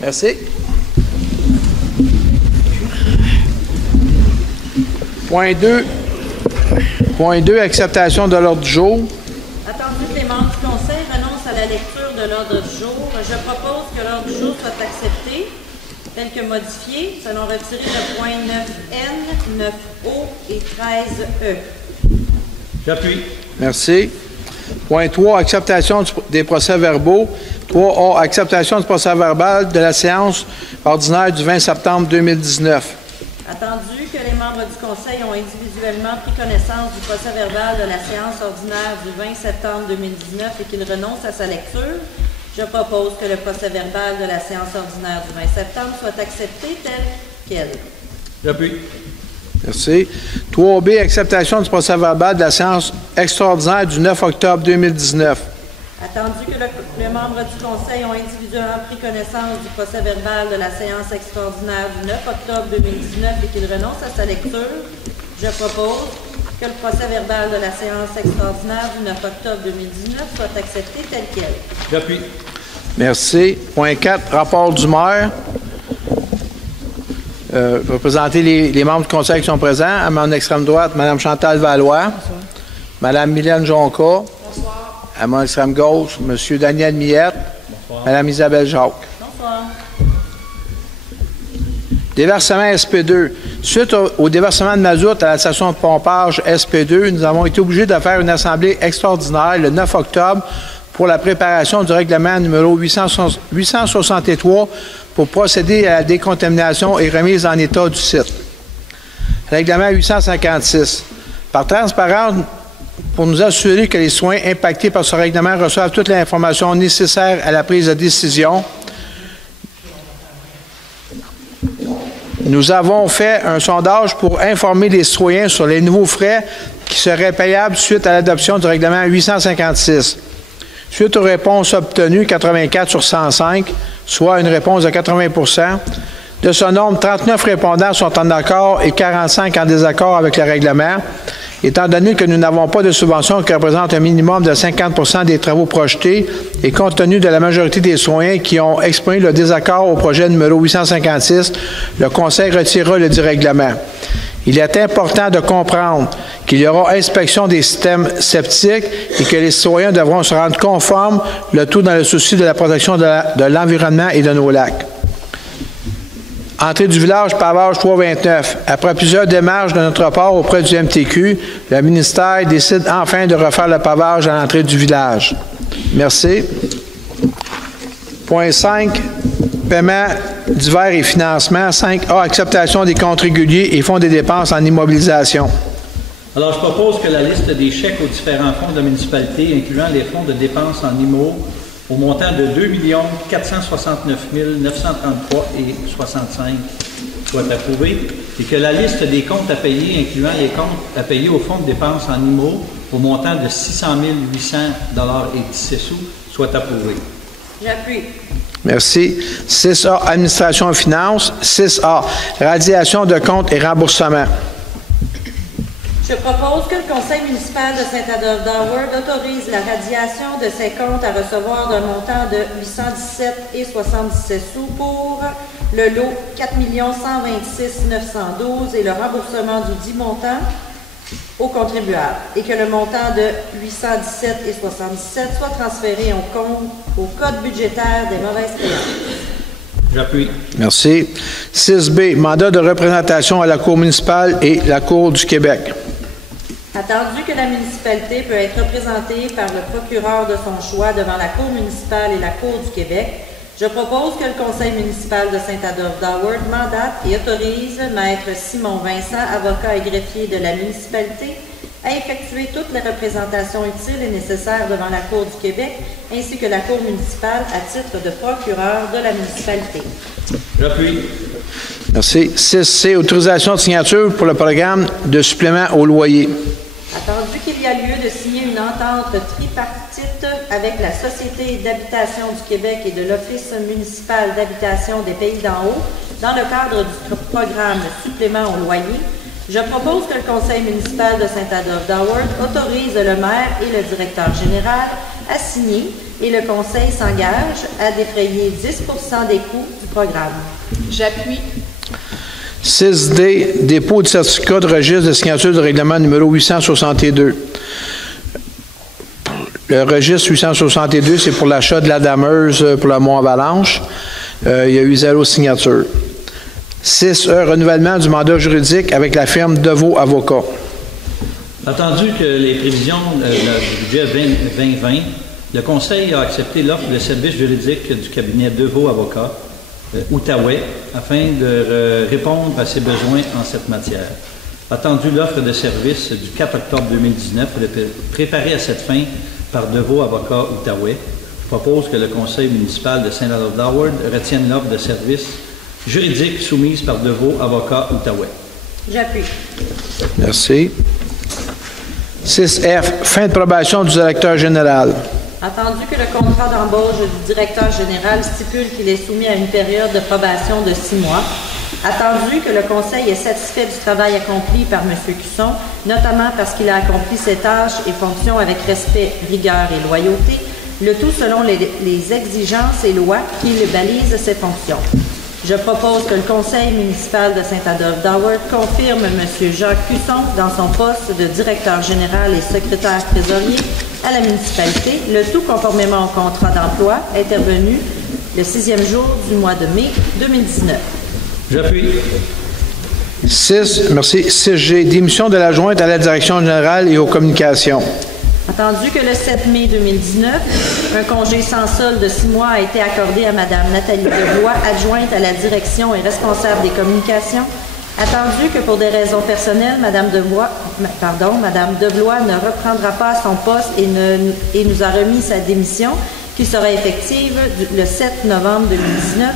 Merci. Point 2, acceptation de l'ordre du jour. Attendu que les membres du Conseil renoncent à la lecture de l'ordre du jour, je propose que l'ordre du jour soit accepté tel que modifié. Nous allons retirer le point 9N, 9O et 13E. J'appuie. Merci. Point 3, acceptation des procès-verbaux. 3A, acceptation du procès-verbal de la séance ordinaire du 20 septembre 2019. Attendu que les membres du Conseil ont individuellement pris connaissance du procès-verbal de la séance ordinaire du 20 septembre 2019 et qu'ils renoncent à sa lecture, je propose que le procès-verbal de la séance ordinaire du 20 septembre soit accepté tel quel. J'appuie. Merci. 3B, acceptation du procès-verbal de la séance extraordinaire du 9 octobre 2019. Attendu que les membres du Conseil ont individuellement pris connaissance du procès-verbal de la séance extraordinaire du 9 octobre 2019 et qu'ils renoncent à sa lecture, je propose que le procès-verbal de la séance extraordinaire du 9 octobre 2019 soit accepté tel quel. J'appuie. Merci. Point 4, rapport du maire. Je vais présenter les membres du Conseil qui sont présents. À mon extrême droite, Mme Chantal Valois. Bonsoir. Mme Mylène Jonca. Bonsoir. À mon extrême gauche, M. Daniel Millette. Bonsoir. Mme Isabelle Jacques. Bonsoir. Déversement SP2. Suite au déversement de mazout à la station de pompage SP2, nous avons été obligés de faire une assemblée extraordinaire le 9 octobre pour la préparation du règlement numéro 863 pour procéder à la décontamination et remise en état du site. Règlement 856. Par transparence, pour nous assurer que les soins impactés par ce règlement reçoivent toute l'information nécessaire à la prise de décision, nous avons fait un sondage pour informer les citoyens sur les nouveaux frais qui seraient payables suite à l'adoption du règlement 856. Suite aux réponses obtenues, 84 sur 105, soit une réponse de 80 %. De ce nombre, 39 répondants sont en accord et 45 en désaccord avec le règlement. Étant donné que nous n'avons pas de subvention qui représente un minimum de 50 % des travaux projetés et compte tenu de la majorité des citoyens qui ont exprimé le désaccord au projet numéro 856, le Conseil retirera le dit règlement. Il est important de comprendre qu'il y aura inspection des systèmes septiques et que les citoyens devront se rendre conformes, le tout dans le souci de la protection de l'environnement et de nos lacs. Entrée du village, pavage 329. Après plusieurs démarches de notre part auprès du MTQ, le ministère décide enfin de refaire le pavage à l'entrée du village. Merci. Point 5. Paiement divers et financement. 5A. Acceptation des comptes réguliers et fonds des dépenses en immobilisation. Alors, je propose que la liste des chèques aux différents fonds de la municipalité, incluant les fonds de dépenses en IMO, au montant de 2 469 933,65 soit approuvée et que la liste des comptes à payer, incluant les comptes à payer au fonds de dépenses en IMO, au montant de 600 800,16 $, soit approuvée. J'appuie. Merci. 6A, administration et finances. 6A, radiation de comptes et remboursements. Je propose que le Conseil municipal de Saint-Adolphe-d'Howard autorise la radiation de ses comptes à recevoir d'un montant de 817,77 $ pour le lot 4 126 912 et le remboursement du dit montant aux contribuables et que le montant de 817,77 soit transféré au code budgétaire des mauvaises créances. J'appuie. Merci. 6B, mandat de représentation à la Cour municipale et la Cour du Québec. Attendu que la municipalité peut être représentée par le procureur de son choix devant la Cour municipale et la Cour du Québec, je propose que le Conseil municipal de Saint-Adolphe-d'Howard mandate et autorise Maître Simon Vincent, avocat et greffier de la municipalité, à effectuer toutes les représentations utiles et nécessaires devant la Cour du Québec, ainsi que la Cour municipale à titre de procureur de la municipalité. J'appuie. Merci. 6C, autorisation de signature pour le programme de supplément au loyer. Attendu qu'il y a lieu de signer une entente tripartite avec la Société d'habitation du Québec et de l'Office municipal d'habitation des Pays d'en haut dans le cadre du programme supplément au loyer, je propose que le Conseil municipal de Saint-Adolphe-d'Howard autorise le maire et le directeur général à signer et le Conseil s'engage à défrayer 10 des coûts du programme. J'appuie. 6D, dépôt de certificat de registre de signature de règlement numéro 862. Le registre 862, c'est pour l'achat de la dameuse pour le Mont-Avalanche. Il y a eu 0 signature. 6E, renouvellement du mandat juridique avec la firme Deveau Avocats. Attendu que les prévisions du budget 2020, le Conseil a accepté l'offre de service juridique du cabinet Deveau Avocats, Outaouais, afin de répondre à ses besoins en cette matière. Attendu l'offre de service du 4 octobre 2019, préparée à cette fin par Deveau Avocats Outaouais, je propose que le Conseil municipal de Saint-Adolphe-d'Howard retienne l'offre de service juridique soumise par Deveau Avocats Outaouais. J'appuie. Merci. 6F, fin de probation du directeur général. Attendu que le contrat d'embauche du directeur général stipule qu'il est soumis à une période de probation de 6 mois, attendu que le Conseil est satisfait du travail accompli par M. Cusson, notamment parce qu'il a accompli ses tâches et fonctions avec respect, rigueur et loyauté, le tout selon les exigences et lois qui balisent ses fonctions. Je propose que le Conseil municipal de Saint-Adolphe-d'Howard confirme M. Jacques Cusson dans son poste de directeur général et secrétaire trésorier à la municipalité, le tout conformément au contrat d'emploi intervenu le 6e jour du mois de mai 2019. J'appuie. 6G, démission de l'adjointe à la direction générale et aux communications. Attendu que le 7 mai 2019, un congé sans solde de 6 mois a été accordé à Mme Nathalie Deblois, adjointe à la direction et responsable des communications. Attendu que pour des raisons personnelles, Mme Deblois ne reprendra pas son poste et nous a remis sa démission, qui sera effective le 7 novembre 2019,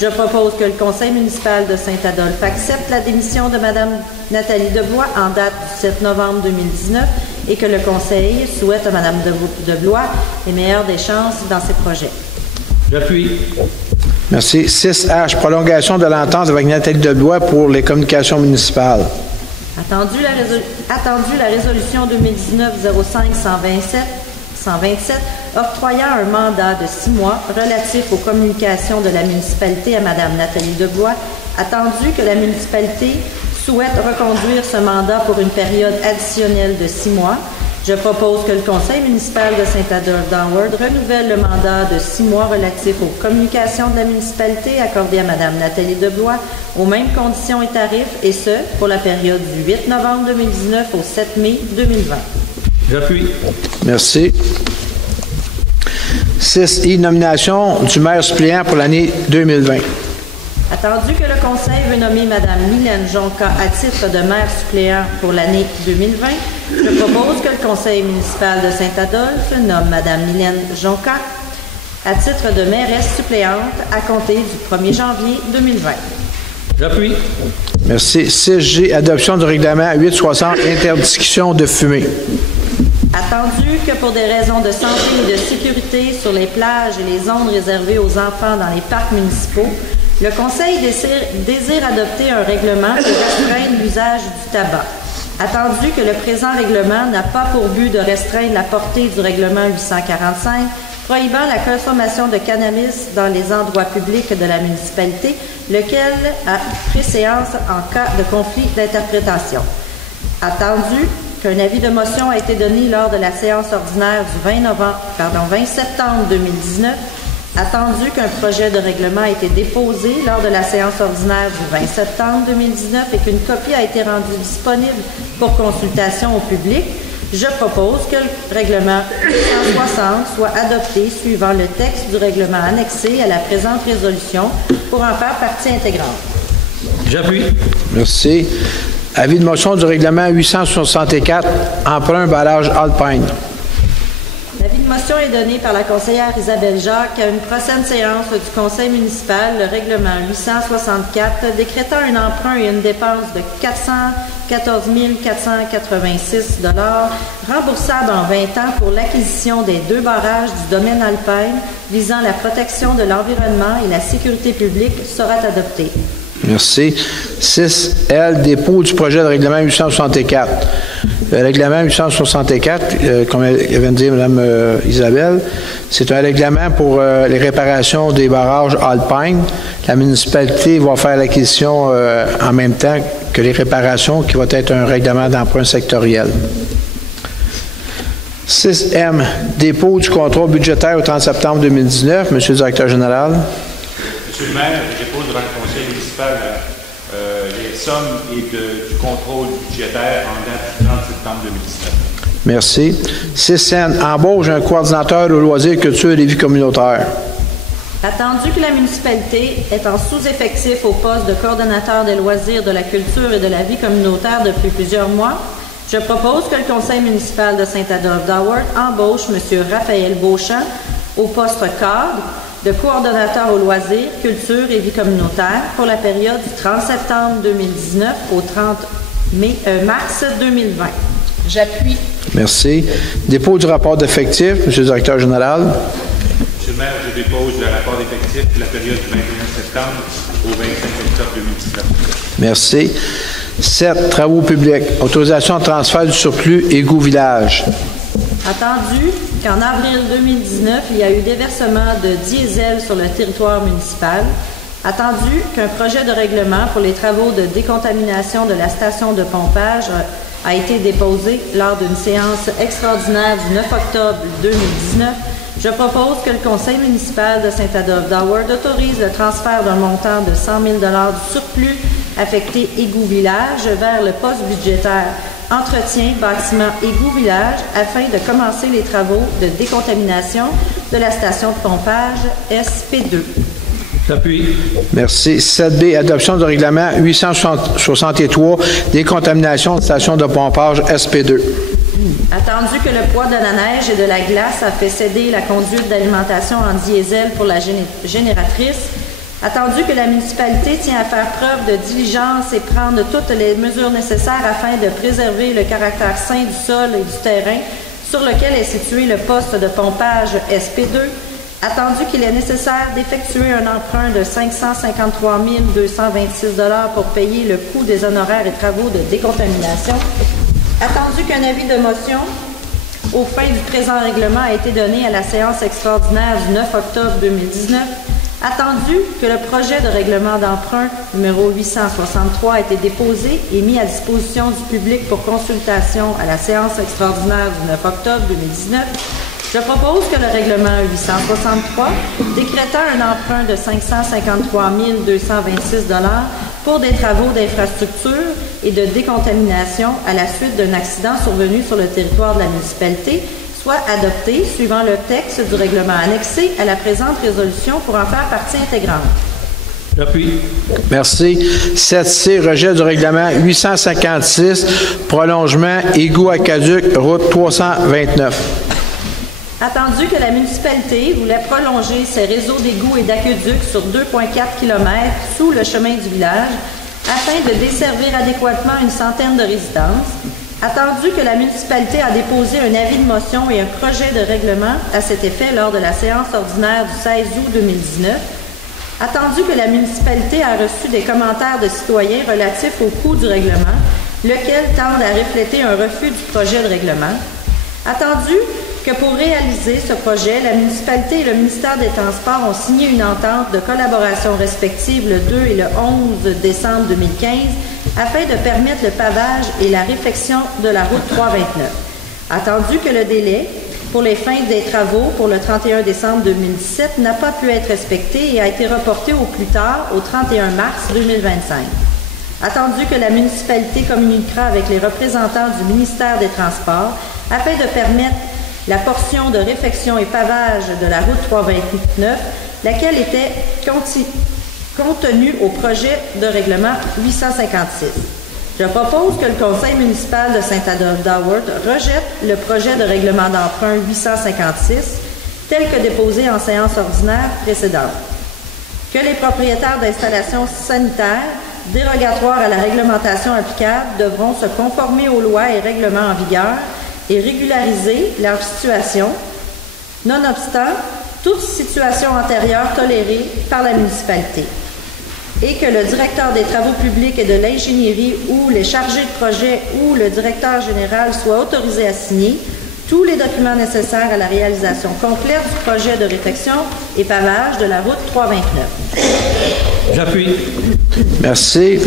je propose que le Conseil municipal de Saint-Adolphe accepte la démission de Mme Nathalie Deblois en date du 7 novembre 2019 et que le Conseil souhaite à Mme Deblois les meilleures des chances dans ses projets. J'appuie. Merci. 6H, prolongation de l'entente avec Nathalie Deblois pour les communications municipales. Attendu la résolution 2019-05-127 octroyant un mandat de 6 mois relatif aux communications de la municipalité à Mme Nathalie Deblois, attendu que la municipalité souhaite reconduire ce mandat pour une période additionnelle de 6 mois, je propose que le Conseil municipal de Saint-Adolphe-d'Howard renouvelle le mandat de 6 mois relatif aux communications de la municipalité accordé à Mme Nathalie Deblois aux mêmes conditions et tarifs, et ce, pour la période du 8 novembre 2019 au 7 mai 2020. J'appuie. Merci. 6I, nomination du maire suppléant pour l'année 2020. Attendu que le Conseil veut nommer Mme Mylène Jonca à titre de maire suppléant pour l'année 2020, je propose que le Conseil municipal de Saint-Adolphe nomme Mme Mylène Jonca à titre de mairesse suppléante à compter du 1er janvier 2020. J'appuie. Merci. 6G, adoption du règlement 860, interdiction de fumer. Attendu que pour des raisons de santé et de sécurité sur les plages et les zones réservées aux enfants dans les parcs municipaux, le Conseil désire adopter un règlement qui restreigne l'usage du tabac. Attendu que le présent règlement n'a pas pour but de restreindre la portée du règlement 845 prohibant la consommation de cannabis dans les endroits publics de la municipalité, lequel a préséance en cas de conflit d'interprétation. Attendu qu'un avis de motion a été donné lors de la séance ordinaire du 20 septembre 2019, attendu qu'un projet de règlement a été déposé lors de la séance ordinaire du 20 septembre 2019 et qu'une copie a été rendue disponible pour consultation au public, je propose que le règlement 160 soit adopté suivant le texte du règlement annexé à la présente résolution pour en faire partie intégrante. J'appuie. Merci. Avis de motion du règlement 864, emprunt barrage Alpine. L'avis de motion est donnée par la conseillère Isabelle Jacques à une prochaine séance du conseil municipal, le règlement 864, décrétant un emprunt et une dépense de 414 486 $ remboursables en 20 ans pour l'acquisition des 2 barrages du domaine alpin visant la protection de l'environnement et la sécurité publique sera adopté. Merci. 6L, dépôt du projet de règlement 864. Le règlement 864, comme vient de dire Mme Isabelle, c'est un règlement pour les réparations des barrages alpines. La municipalité va faire l'acquisition en même temps que les réparations, qui va être un règlement d'emprunt sectoriel. 6M, dépôt du contrôle budgétaire au 30 septembre 2019. Monsieur le directeur général. Monsieur le maire, je dépose devant le conseil municipal les sommes et du contrôle budgétaire en date du 30 septembre 2019. Merci. 6N, embauche un coordinateur aux loisirs, culture et vie communautaire. Attendu que la municipalité est en sous-effectif au poste de coordonnateur des loisirs, de la culture et de la vie communautaire depuis plusieurs mois, je propose que le conseil municipal de Saint-Adolphe d'Howard embauche M. Raphaël Beauchamp au poste cadre de coordonnateur aux loisirs, culture et vie communautaire pour la période du 30 septembre 2019 au 30 mars 2020. J'appuie. Merci. Dépôt du rapport d'effectifs, Monsieur le directeur général. Monsieur le maire, je dépose le rapport d'effectifs pour la période du 21 septembre au 25 octobre 2019. Merci. 7. Travaux publics. Autorisation de transfert du surplus Égout Village. Attendu qu'en avril 2019, il y a eu déversement de diesel sur le territoire municipal. Attendu qu'un projet de règlement pour les travaux de décontamination de la station de pompage a été déposé lors d'une séance extraordinaire du 9 octobre 2019, je propose que le conseil municipal de Saint-Adolphe d'Howard autorise le transfert d'un montant de 100 000 $ du surplus affecté Égout Village vers le poste budgétaire entretien bâtiment Égout Village afin de commencer les travaux de décontamination de la station de pompage SP2. J'appuie. Merci. 7B, adoption du règlement 863, décontamination de station de pompage SP2. Attendu que le poids de la neige et de la glace a fait céder la conduite d'alimentation en diesel pour la génératrice, attendu que la municipalité tient à faire preuve de diligence et prendre toutes les mesures nécessaires afin de préserver le caractère sain du sol et du terrain sur lequel est situé le poste de pompage SP2, attendu qu'il est nécessaire d'effectuer un emprunt de 553 226 $ pour payer le coût des honoraires et travaux de décontamination, attendu qu'un avis de motion aux fins du présent règlement a été donné à la séance extraordinaire du 9 octobre 2019, attendu que le projet de règlement d'emprunt numéro 863 a été déposé et mis à disposition du public pour consultation à la séance extraordinaire du 9 octobre 2019, je propose que le règlement 863, décrétant un emprunt de 553 226 $ pour des travaux d'infrastructure et de décontamination à la suite d'un accident survenu sur le territoire de la municipalité, soit adopté suivant le texte du règlement annexé à la présente résolution pour en faire partie intégrante. J'appuie. Merci. 7C, rejet du règlement 856, prolongement Égout-Aqueduc, route 329. Attendu que la municipalité voulait prolonger ses réseaux d'égouts et d'aqueducs sur 2,4 km sous le chemin du village afin de desservir adéquatement une centaine de résidences, attendu que la municipalité a déposé un avis de motion et un projet de règlement à cet effet lors de la séance ordinaire du 16 août 2019, attendu que la municipalité a reçu des commentaires de citoyens relatifs au coût du règlement, lequel tendent à refléter un refus du projet de règlement, attendu que pour réaliser ce projet, la municipalité et le ministère des Transports ont signé une entente de collaboration respective le 2 et le 11 décembre 2015 afin de permettre le pavage et la réfection de la route 329. Attendu que le délai pour les fins des travaux pour le 31 décembre 2017 n'a pas pu être respecté et a été reporté au plus tard au 31 mars 2025. Attendu que la municipalité communiquera avec les représentants du ministère des Transports afin de permettre la portion de réfection et pavage de la route 329, laquelle était contenue au projet de règlement 856. Je propose que le conseil municipal de Saint-Adolphe-d'Howard rejette le projet de règlement d'emprunt 856 tel que déposé en séance ordinaire précédente. Que les propriétaires d'installations sanitaires dérogatoires à la réglementation applicable devront se conformer aux lois et règlements en vigueur et régulariser leur situation, nonobstant toute situation antérieure tolérée par la municipalité. Et que le directeur des travaux publics et de l'ingénierie ou les chargés de projet ou le directeur général soient autorisés à signer tous les documents nécessaires à la réalisation complète du projet de réfection et pavage de la route 329. J'appuie. Merci.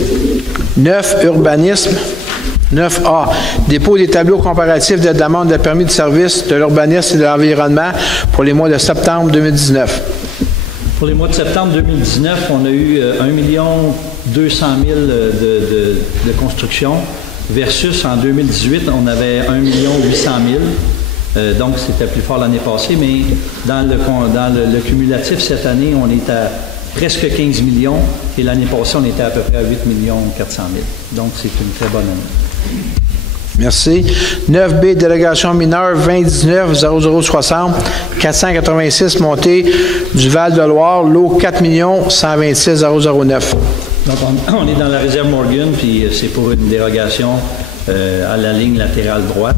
9, urbanisme. 9A, dépôt des tableaux comparatifs de demande de permis de service de l'urbanisme et de l'environnement pour les mois de septembre 2019. Pour les mois de septembre 2019, on a eu 1 200 000 de construction versus en 2018, on avait 1 800 000. Donc, c'était plus fort l'année passée, mais dans le cumulatif cette année, on est à presque 15 millions et l'année passée, on était à peu près à 8 400 000. Donc, c'est une très bonne année. Merci. 9B, délégation mineure 2019-0060, 486 montée du Val-de-Loire, lot 4 126 009. Donc, on est dans la réserve Morgan, puis c'est pour une dérogation à la ligne latérale droite.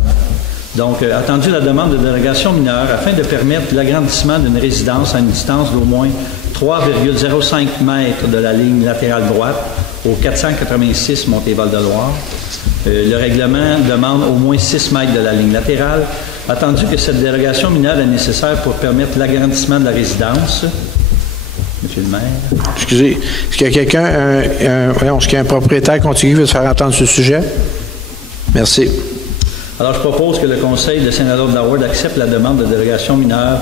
Donc, attendu la demande de dérogation mineure afin de permettre l'agrandissement d'une résidence à une distance d'au moins 3,05 mètres de la ligne latérale droite au 486 montée Val-de-Loire. Le règlement demande au moins 6 mètres de la ligne latérale. Attendu que cette dérogation mineure est nécessaire pour permettre l'agrandissement de la résidence. Monsieur le maire. Excusez, est-ce qu'il y a quelqu'un, est-ce qu'il y a un propriétaire contigu qui veut se faire entendre ce sujet? Merci. Alors, je propose que le conseil de Saint-Adolphe-d'Howard accepte la demande de dérogation mineure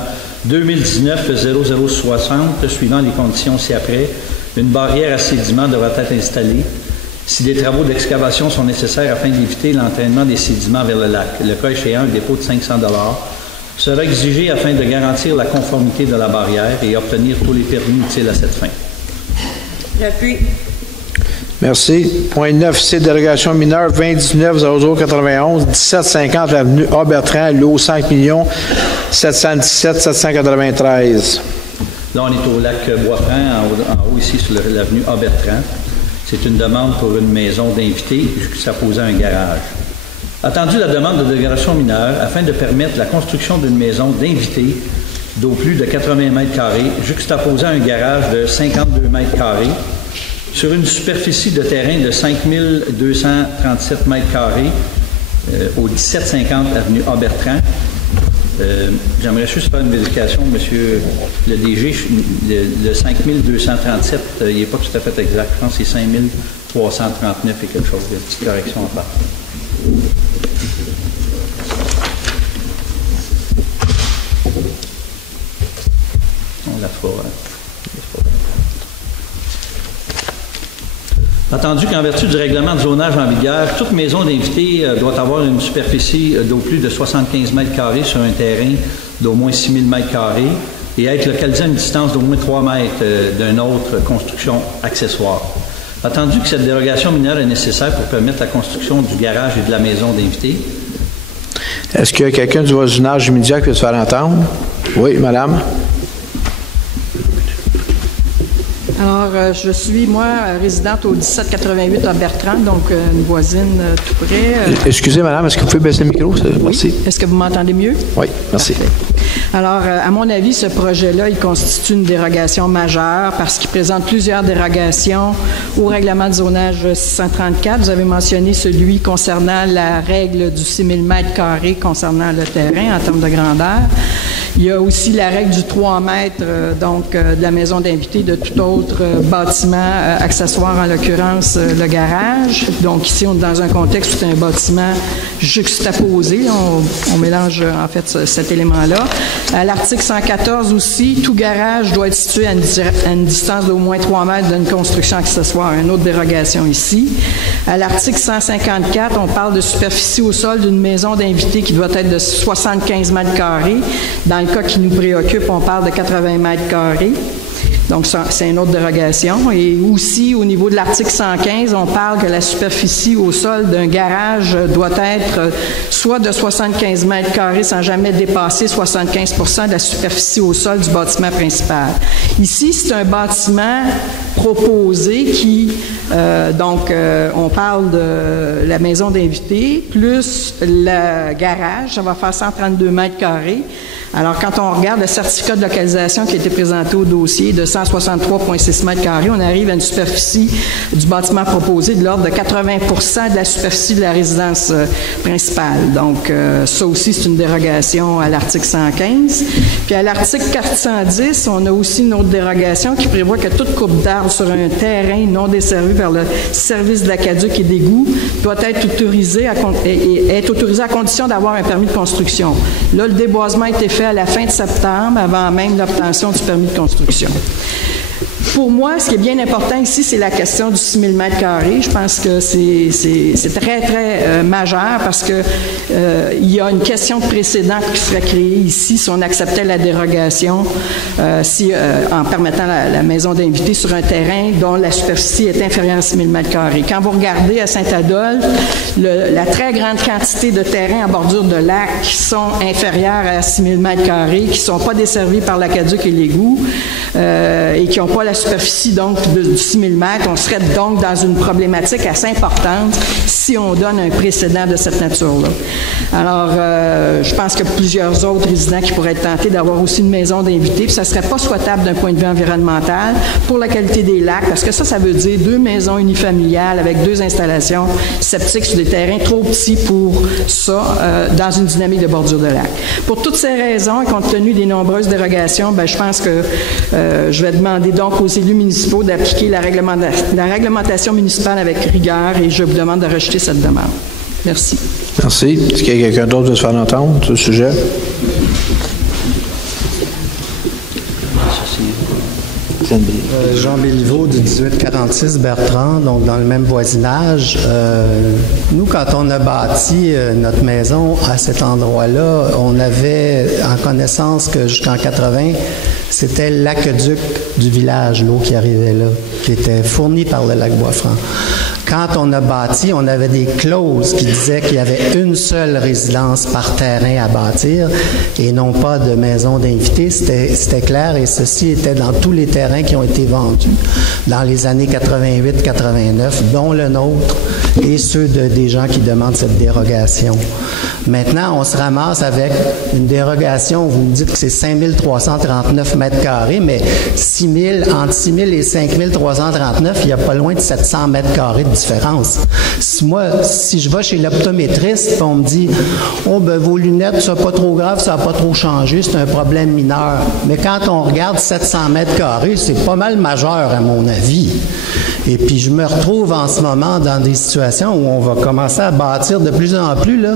2019-0060, suivant les conditions ci-après. Une barrière à sédiments devra être installée si des travaux d'excavation sont nécessaires afin d'éviter l'entraînement des sédiments vers le lac. Le cas échéant, un dépôt de 500 $ sera exigé afin de garantir la conformité de la barrière et obtenir tous les permis utiles à cette fin. J'appuie. Merci. Point 9C, délégation mineure 2019-0091, 1750 avenue A-Bertrand, lot 5 717 793. Là, on est au lac Bois-Franc, en haut ici, sur l'avenue A-Bertrand. C'est une demande pour une maison d'invités juxtaposée à un garage. Attendu la demande de délégation mineure afin de permettre la construction d'une maison d'invités d'au plus de 80 mètres carrés juxtaposée à un garage de 52 mètres carrés sur une superficie de terrain de 5 237 mètres carrés au 1750 avenue A-Bertrand. J'aimerais juste faire une vérification, monsieur le DG. Le 5237, il n'est pas tout à fait exact. Je pense que c'est 5339 et quelque chose. Il y a une petite correction à faire. On la fera. Attendu qu'en vertu du règlement de zonage en vigueur, toute maison d'invités doit avoir une superficie d'au plus de 75 mètres carrés sur un terrain d'au moins 6 000 mètres carrés et être localisé à une distance d'au moins 3 mètres d'une autre construction accessoire. Attendu que cette dérogation mineure est nécessaire pour permettre la construction du garage et de la maison d'invités. Est-ce qu'il y a quelqu'un du voisinage immédiat qui veut se faire entendre? Oui, madame. Alors, je suis, moi, résidente au 1788 à Bertrand, donc une voisine tout près. Excusez, madame, est-ce que vous pouvez baisser le micro? Merci. Oui. Est-ce que vous m'entendez mieux? Oui, merci. Parfait. Alors, à mon avis, ce projet-là, il constitue une dérogation majeure parce qu'il présente plusieurs dérogations au règlement de zonage 634. Vous avez mentionné celui concernant la règle du 6 000 mètres carrés concernant le terrain en termes de grandeur. Il y a aussi la règle du 3 mètres, de la maison d'invités, de tout autre bâtiment accessoire, en l'occurrence le garage. Donc ici, on est dans un contexte où c'est un bâtiment juxtaposé. On mélange en fait cet élément-là. À l'article 114 aussi, tout garage doit être situé à une distance d'au moins 3 mètres d'une construction accessoire. Une autre dérogation ici. À l'article 154, on parle de superficie au sol d'une maison d'invités qui doit être de 75 mètres carrés. Dans le cas qui nous préoccupe, on parle de 80 mètres carrés. Donc, c'est une autre dérogation. Et aussi, au niveau de l'article 115, on parle que la superficie au sol d'un garage doit être soit de 75 mètres carrés sans jamais dépasser 75 % de la superficie au sol du bâtiment principal. Ici, c'est un bâtiment proposé qui, on parle de la maison d'invités, plus le garage, ça va faire 132 mètres carrés. Alors, quand on regarde le certificat de localisation qui a été présenté au dossier de 163,6 mètres carrés, on arrive à une superficie du bâtiment proposé de l'ordre de 80 % de la superficie de la résidence principale. Donc, ça aussi, c'est une dérogation à l'article 115. Puis, à l'article 410, on a aussi une autre dérogation qui prévoit que toute coupe d'arbres sur un terrain non desservi par le service de l'aqueduc et d'égout doit être autorisée à condition d'avoir un permis de construction. Là, le déboisement a été fait à la fin de septembre, avant même l'obtention du permis de construction. Pour moi, ce qui est bien important ici, c'est la question du 6 000 mètres carrés. Je pense que c'est très, très majeur parce que il y a une question de précédent qui serait créée ici si on acceptait la dérogation, en permettant la maison d'invités sur un terrain dont la superficie est inférieure à 6 000 mètres carrés. Quand vous regardez à Saint-Adolphe, la très grande quantité de terrains en bordure de lac qui sont inférieurs à 6 000 mètres carrés, qui ne sont pas desservis par l'aqueduc et l'égout, et qui n'ont pas la superficie donc de 6 000 mètres, on serait donc dans une problématique assez importante si on donne un précédent de cette nature-là. Alors, je pense qu'il y a plusieurs autres résidents qui pourraient être tentés d'avoir aussi une maison d'invités, puis ça ne serait pas souhaitable d'un point de vue environnemental pour la qualité des lacs, parce que ça veut dire 2 maisons unifamiliales avec 2 installations septiques sur des terrains trop petits pour ça, dans une dynamique de bordure de lac. Pour toutes ces raisons, et compte tenu des nombreuses dérogations, je pense que je vais demander donc aux élus municipaux d'appliquer la réglementation municipale avec rigueur et je vous demande de rejeter cette demande. Merci. Merci. Est-ce qu'il y a quelqu'un d'autre qui veut se faire entendre sur ce sujet? Jean Béliveau du 1846 Bertrand, donc dans le même voisinage. Nous, quand on a bâti notre maison à cet endroit-là, on avait en connaissance que jusqu'en 80, c'était l'aqueduc du village, l'eau qui arrivait là, qui était fournie par le lac Boisfranc. Quand on a bâti, on avait des clauses qui disaient qu'il y avait une seule résidence par terrain à bâtir et non pas de maison d'invités. C'était clair et ceci était dans tous les terrains qui ont été vendus dans les années 88-89, dont le nôtre et ceux des gens qui demandent cette dérogation. Maintenant, on se ramasse avec une dérogation, vous me dites que c'est 5339 mètres carrés, mais entre 6 000 et 5 339, il n'y a pas loin de 700 mètres carrés de différence. Si je vais chez l'optométriste, on me dit « Oh, ben vos lunettes, ça pas trop grave, ça n'a pas trop changé, c'est un problème mineur. » Mais quand on regarde 700 mètres carrés, c'est pas mal majeur à mon avis. Et puis, je me retrouve en ce moment dans des situations où on va commencer à bâtir de plus en plus là,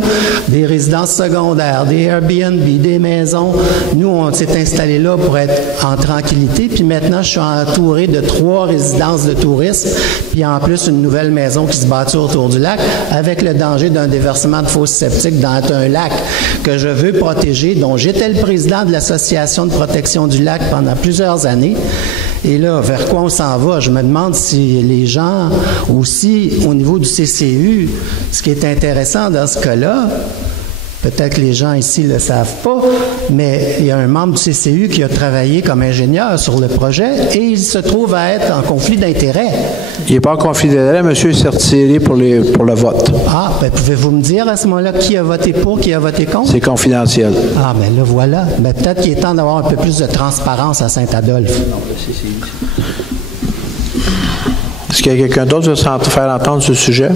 des résidences secondaires, des Airbnb, des maisons. Nous, on s'est installés là pour être en tranquillité. Puis maintenant, je suis entouré de 3 résidences de tourisme, puis en plus, une nouvelle maison qui se bâtit autour du lac, avec le danger d'un déversement de fosses septiques dans un lac que je veux protéger, dont j'étais le président de l'Association de protection du lac pendant plusieurs années. Et là, vers quoi on s'en va? Je me demande si les gens aussi, au niveau du CCU, ce qui est intéressant dans ce cas-là, peut-être que les gens ici ne le savent pas, mais il y a un membre du CCU qui a travaillé comme ingénieur sur le projet et il se trouve à être en conflit d'intérêts. Il n'est pas en conflit d'intérêts, monsieur, s'est retiré pour le vote. Ah, ben pouvez-vous me dire à ce moment-là qui a voté pour, qui a voté contre? C'est confidentiel. Ah, ben là, voilà. Ben peut-être qu'il est temps d'avoir un peu plus de transparence à Saint-Adolphe. Est-ce qu'il y a quelqu'un d'autre qui veut se faire entendre sur ce sujet?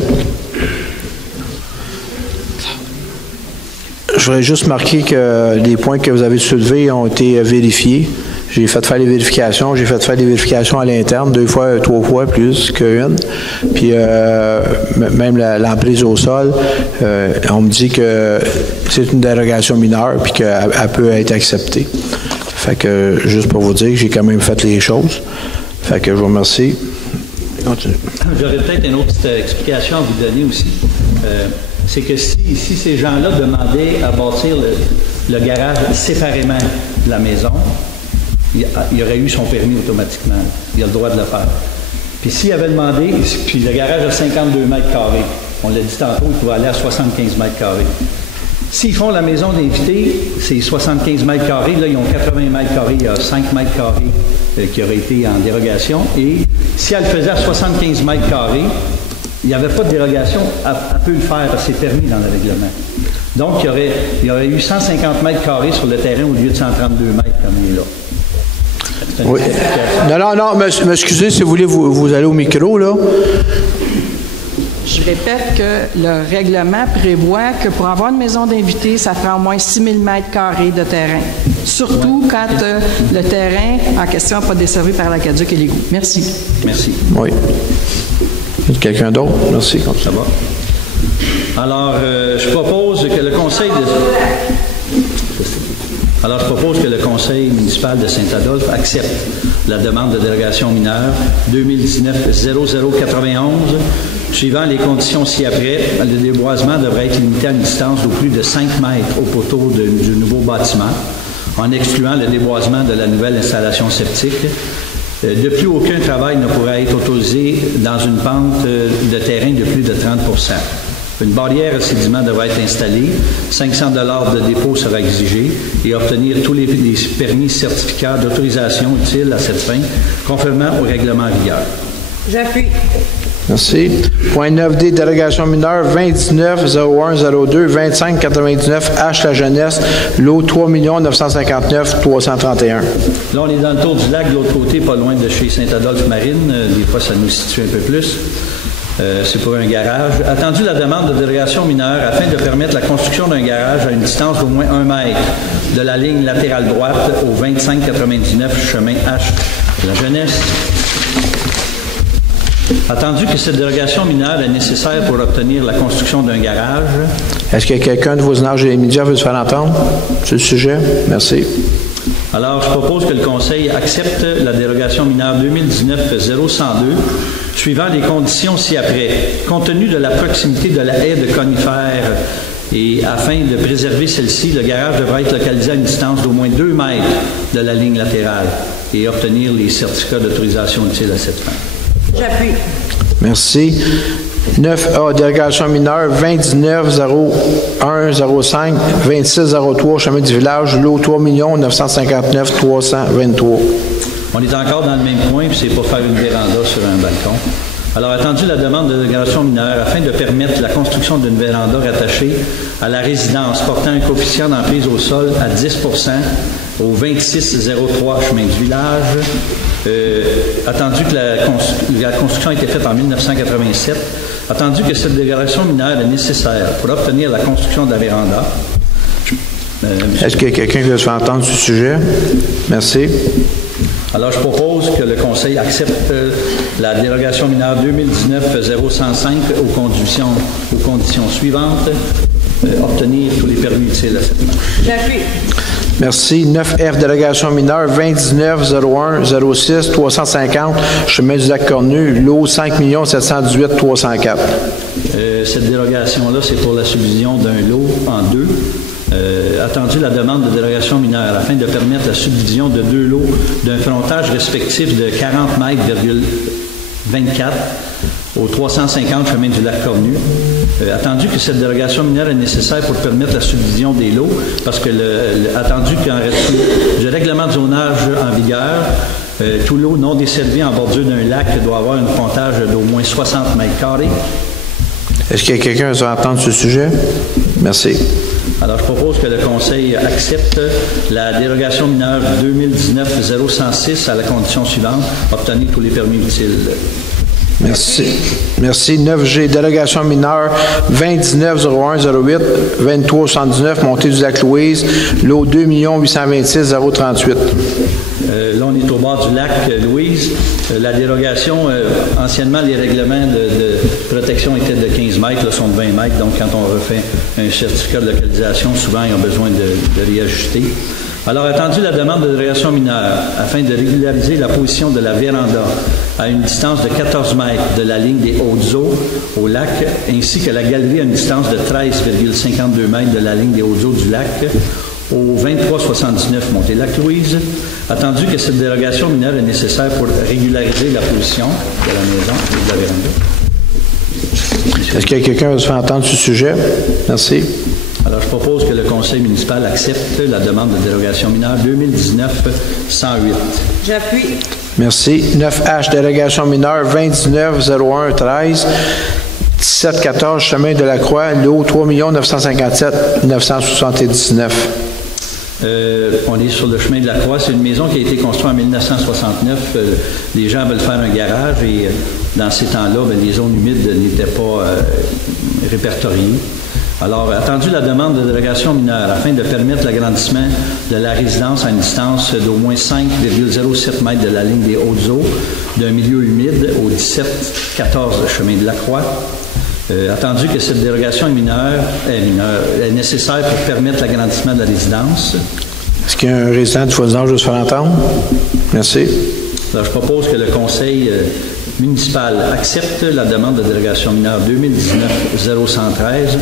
Je voudrais juste marquer que les points que vous avez soulevés ont été vérifiés. J'ai fait faire les vérifications. J'ai fait faire des vérifications à l'interne, 2 fois, 3 fois plus qu'une. Puis même l'emprise au sol, on me dit que c'est une dérogation mineure puis qu'elle peut être acceptée. Fait que, juste pour vous dire que j'ai quand même fait les choses. Fait que je vous remercie. Continue. J'aurais peut-être une autre explication à vous donner aussi. C'est que si ces gens-là demandaient à bâtir le garage séparément de la maison, il aurait eu son permis automatiquement. Il a le droit de le faire. Puis s'il avait demandé, puis le garage a 52 mètres carrés, on l'a dit tantôt, il pouvait aller à 75 mètres carrés. S'ils font la maison d'invité, c'est 75 mètres carrés. Là, ils ont 80 mètres carrés. Il y a 5 mètres carrés qui auraient été en dérogation. Et si elle faisait à 75 mètres carrés, il n'y avait pas de dérogation. Elle peut le faire parce que c'est permis dans le règlement. Donc, il y aurait eu 150 mètres carrés sur le terrain au lieu de 132 mètres comme il est là. Oui. Non, m'excusez si vous voulez, vous allez au micro, là. Je répète que le règlement prévoit que pour avoir une maison d'invités, ça prend au moins 6 000 mètres carrés de terrain. Surtout quand le terrain en question n'est pas desservi par la Caduc et l'égout. Merci. Merci. Oui. Quelqu'un d'autre? Merci. Comme ça va. Alors, je propose que le conseil municipal de Saint-Adolphe accepte la demande de dérogation mineure 2019-0091, suivant les conditions ci-après. Le déboisement devrait être limité à une distance d'au plus de 5 mètres au poteau du nouveau bâtiment, en excluant le déboisement de la nouvelle installation septique. De plus, aucun travail ne pourra être autorisé dans une pente de terrain de plus de 30 %. Une barrière à sédiments devra être installée, 500 $ de dépôt sera exigé et obtenir tous les permis certificats d'autorisation utiles à cette fin, conformément au règlement en vigueur. J'appuie. Merci. Point 9D, dérogation mineure 2019-01-02, 2599H La Jeunesse, lot 3 959 331. Là, on est dans le tour du lac, de l'autre côté, pas loin de chez Saint-Adolphe-Marine. Des fois, ça nous situe un peu plus. C'est pour un garage. Attendu la demande de dérogation mineure afin de permettre la construction d'un garage à une distance d'au moins 1 mètre de la ligne latérale droite au 2599 chemin H La Jeunesse. Attendu que cette dérogation mineure est nécessaire pour obtenir la construction d'un garage. Est-ce que quelqu'un de vos images et médias veut se faire entendre sur le sujet? Merci. Alors, je propose que le Conseil accepte la dérogation mineure 2019-0102, suivant les conditions ci-après. Compte tenu de la proximité de la haie de conifères et afin de préserver celle-ci, le garage devra être localisé à une distance d'au moins 2 mètres de la ligne latérale et obtenir les certificats d'autorisation utiles à cette fin. J'appuie. Merci. 9A, dérogation mineure 2019-01-05-2603, chemin du village, lot 3 959 323. On est encore dans le même point, puis c'est pour faire une véranda sur un balcon. Alors, attendu la demande de dérogation mineure afin de permettre la construction d'une véranda rattachée à la résidence portant un coefficient d'emprise au sol à 10 % au 2603 chemin du village. Attendu que la construction a été faite en 1987, attendu que cette dérogation mineure est nécessaire pour obtenir la construction de la véranda. Est-ce qu'il y a quelqu'un qui veut se faire entendre sur ce sujet? Merci. Alors, je propose que le Conseil accepte la dérogation mineure 2019-0105 aux conditions suivantes. Obtenir tous les permis utiles à cette fin. J'appuie. Merci. 9F, délégation mineure 2019-01-06 350, chemin du lac Cornu, lot 5 718 304. Cette dérogation-là, c'est pour la subdivision d'un lot en deux. Attendu la demande de dérogation mineure afin de permettre la subdivision de 2 lots d'un frontage respectif de 40 mètres,24 au 350 chemin du lac Cornu. Attendu que cette dérogation mineure est nécessaire pour permettre la subdivision des lots, parce que attendu qu'en reste du règlement de zonage en vigueur, tout lot non desservi en bordure d'un lac doit avoir un frontage d'au moins 60 mètres carrés. Est-ce qu'il y a quelqu'un qui veut entendre ce sujet? Merci. Alors, je propose que le Conseil accepte la dérogation mineure 2019-0106 à la condition suivante, obtenir tous les permis utiles. Merci. Merci. 9G, délégation mineure 2019-01-08, 2379, montée du lac Louise, lot 2 826 038. Là, on est au bord du lac Louise. La dérogation, anciennement, les règlements de protection étaient de 15 mètres, là, sont de 20 mètres. Donc, quand on refait un certificat de localisation, souvent, ils ont besoin de réajuster. Alors, attendu la demande de dérogation mineure afin de régulariser la position de la véranda à une distance de 14 mètres de la ligne des Hautes-Eaux au lac, ainsi que la galerie à une distance de 13,52 mètres de la ligne des Hautes-Eaux du lac, au 2379 Montée-Lac-Louise. Attendu que cette dérogation mineure est nécessaire pour régulariser la position de la maison et de la véranda. Est-ce qu'il y a quelqu'un qui veut se faire entendre sur ce sujet? Merci. Alors, je propose que le conseil municipal accepte la demande de dérogation mineure 2019-108. J'appuie. Merci. 9H, dérogation mineure 290113, 1714 chemin de la Croix, lot 3 957 979. On est sur le chemin de la Croix. C'est une maison qui a été construite en 1969. Les gens veulent faire un garage et dans ces temps-là, les zones humides n'étaient pas répertoriées. Alors, attendu la demande de dérogation mineure afin de permettre l'agrandissement de la résidence à une distance d'au moins 5,07 mètres de la ligne des Hautes-Eaux d'un milieu humide au 1714 chemin de la Croix. Attendu que cette dérogation est nécessaire pour permettre l'agrandissement de la résidence. Est-ce qu'il y a un résident du voisinage qui veut se faire entendre? Merci. Alors, je propose que le conseil municipal accepte la demande de dérogation mineure 2019-0113.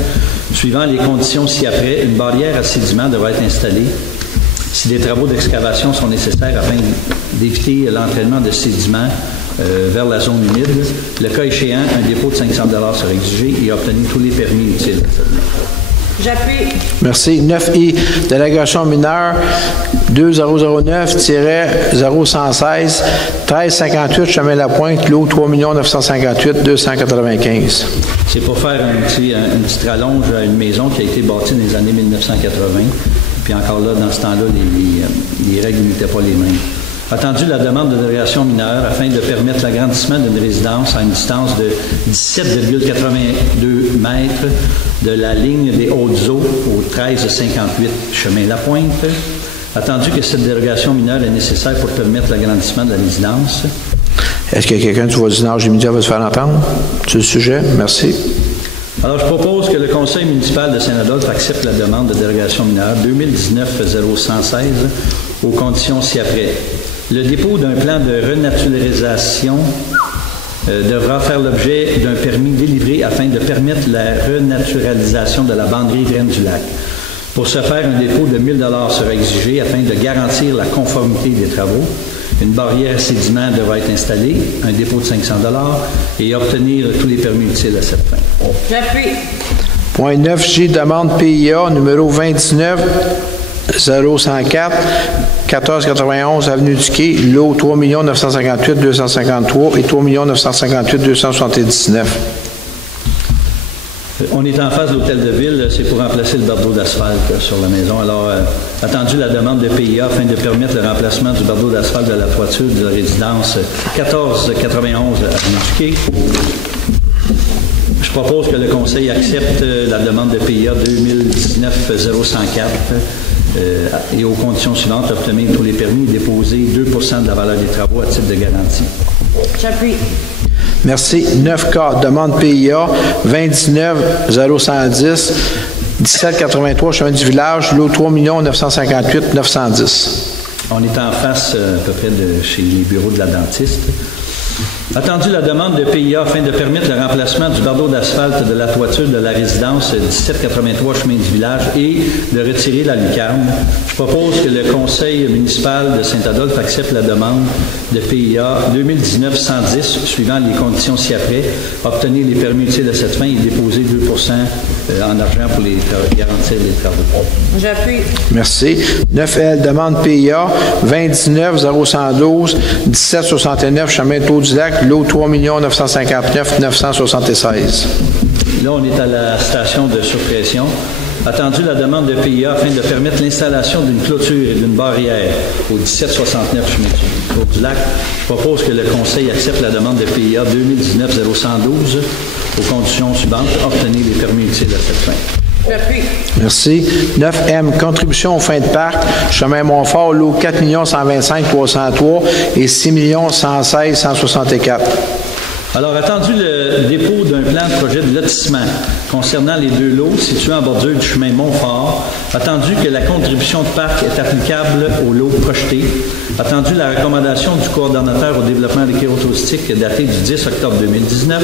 Suivant les conditions ci-après, une barrière à sédiments devra être installée si des travaux d'excavation sont nécessaires afin d'éviter l'entraînement de sédiments vers la zone humide. Le cas échéant, un dépôt de 500 $, sera exigé et obtenir tous les permis utiles. J'appuie. Merci. 9I, délégation mineure 2009-0116, 1358 chemin La Pointe, lot 3 958 295. C'est pour faire une petite rallonge à une maison qui a été bâtie dans les années 1980. Puis encore là, dans ce temps-là, les règles n'étaient pas les mêmes. Attendu la demande de dérogation mineure afin de permettre l'agrandissement d'une résidence à une distance de 17,82 mètres de la ligne des Hautes-Eaux au 1358 chemin La Pointe. Attendu que cette dérogation mineure est nécessaire pour permettre l'agrandissement de la résidence. Est-ce qu'il y a quelqu'un du voisinage immédiat qui veut se faire entendre sur le sujet? Merci. Alors, je propose que le conseil municipal de Saint-Adolphe accepte la demande de dérogation mineure 2019-0116 aux conditions ci-après. Le dépôt d'un plan de renaturalisation devra faire l'objet d'un permis délivré afin de permettre la renaturalisation de la bande riveraine du lac. Pour ce faire, un dépôt de 1 000 $ sera exigé afin de garantir la conformité des travaux. Une barrière à sédiments devra être installée, un dépôt de 500 $ et obtenir tous les permis utiles à cette fin. J'appuie. Point 9J, demande PIA numéro 29-0104, 1491 Avenue du Quai, lot 3 958 253 et 3 958 279. On est en face de l'hôtel de ville, c'est pour remplacer le bardeau d'asphalte sur la maison. Alors, attendu la demande de PIA afin de permettre le remplacement du bardeau d'asphalte de la toiture de la résidence 1491 Avenue du Quai. Je propose que le conseil accepte la demande de PIA 2019-0104 et aux conditions suivantes, obtenir tous les permis et déposer 2 % de la valeur des travaux à titre de garantie. J'appuie. Merci. 9K, demande PIA 29-0110, 1783 chemin du village, lot 3 958 910. On est en face à peu près de chez les bureaux de la dentiste. Attendu la demande de PIA afin de permettre le remplacement du bardeau d'asphalte de la toiture de la résidence 1783 chemin du village et de retirer la lucarne. Je propose que le conseil municipal de Saint-Adolphe accepte la demande de PIA 2019-110 suivant les conditions ci-après, obtenir les permis utiles à cette fin et déposer 2 % en argent pour garantir les travaux. J'appuie. Merci. 9L, demande PIA 29-0112, 1769 chemin Taux du Lac, lot 3 959 976. Là, on est à la station de surpression. Attendu la demande de PIA afin de permettre l'installation d'une clôture et d'une barrière au 1769 chemin du Lac. Je propose que le conseil accepte la demande de PIA 2019-0112 aux conditions suivantes, obtenir les permis utiles à cette fin. J'appuie. Merci. 9M, contribution aux fins de parc, chemin Montfort, lot 4 125 303 et 6 116 164. Alors, attendu le dépôt d'un plan de projet de lotissement concernant les deux lots situés en bordure du chemin Montfort, attendu que la contribution de parc est applicable aux lots projetés, attendu la recommandation du coordonnateur au développement des touristique datée du 10 octobre 2019,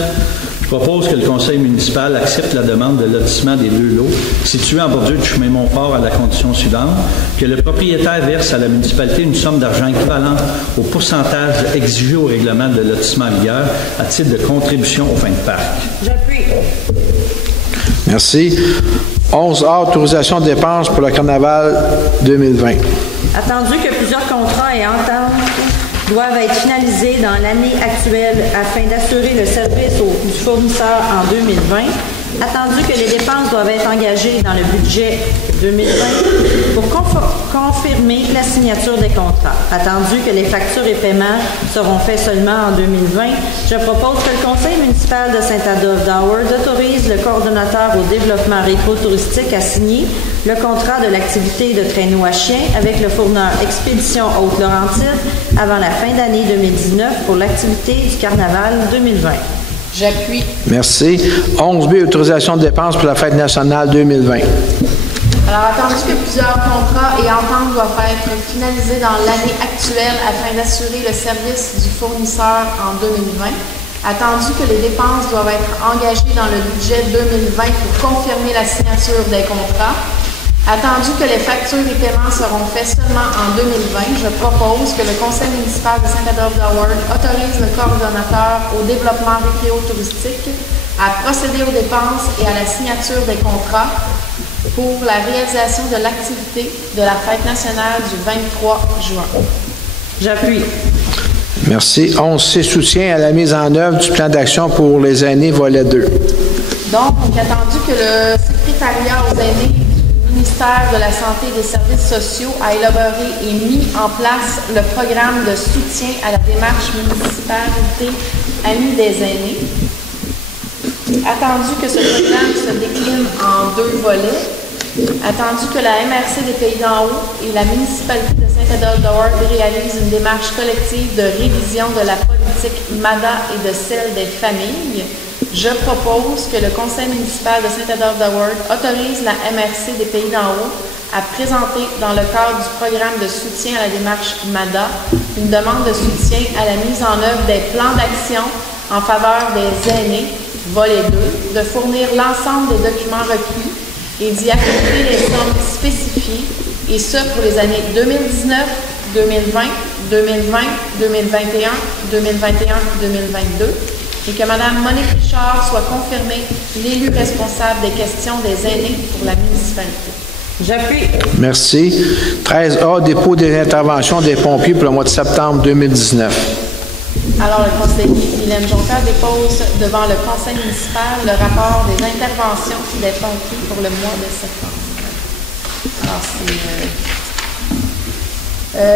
je Je propose que le conseil municipal accepte la demande de lotissement des 2 lots situés en bordure du chemin Montfort à la condition suivante, que le propriétaire verse à la municipalité une somme d'argent équivalente au pourcentage exigé au règlement de lotissement en vigueur à titre de contribution aux fins de parc. J'appuie. Merci. 11A, autorisation de dépenses pour le carnaval 2020. Attendu que plusieurs contrats et ententes doivent être finalisés dans l'année actuelle afin d'assurer le service du fournisseur en 2020, attendu que les dépenses doivent être engagées dans le budget 2020 pour confirmer la signature des contrats, attendu que les factures et paiements seront faits seulement en 2020, je propose que le conseil municipal de Saint-Adolphe-d'Howard autorise le coordonnateur au développement récro-touristique à signer le contrat de l'activité de traîneau à chien avec le fourneur Expédition Haute-Laurentide avant la fin d'année 2019 pour l'activité du carnaval 2020. J'appuie. Merci. 11B, autorisation de dépenses pour la fête nationale 2020. Alors, attendu que plusieurs contrats et ententes doivent être finalisés dans l'année actuelle afin d'assurer le service du fournisseur en 2020, attendu que les dépenses doivent être engagées dans le budget 2020 pour confirmer la signature des contrats, attendu que les factures et paiements seront faits seulement en 2020, je propose que le conseil municipal de Saint-Adolphe-d'Howard autorise le coordonnateur au développement récréo-touristique à procéder aux dépenses et à la signature des contrats pour la réalisation de l'activité de la fête nationale du 23 juin. J'appuie. Merci. 11C, soutien à la mise en œuvre du plan d'action pour les aînés, volet 2. Donc, attendu que le secrétariat aux aînés du ministère de la Santé et des Services sociaux a élaboré et mis en place le programme de soutien à la démarche municipalité Amis des aînés. Attendu que ce programme se décline en 2 volets, attendu que la MRC des Pays d'en Haut et la municipalité de Saint-Adolphe-d'Howard réalisent une démarche collective de révision de la politique MADA et de celle des familles, je propose que le conseil municipal de Saint-Adolphe-d'Howard autorise la MRC des Pays d'en Haut à présenter dans le cadre du programme de soutien à la démarche MADA une demande de soutien à la mise en œuvre des plans d'action en faveur des aînés, volet 2, de fournir l'ensemble des documents requis et d'y affecter les sommes spécifiées, et ce pour les années 2019, 2020, 2020, 2021, 2021, 2022, et que Mme Monique Richard soit confirmée l'élu responsable des questions des aînés pour la municipalité. J'appuie. Merci. 13A, dépôt des interventions des pompiers pour le mois de septembre 2019. Alors, le conseiller Mylène Jonca dépose devant le conseil municipal le rapport des interventions des pompiers pour le mois de septembre. Alors,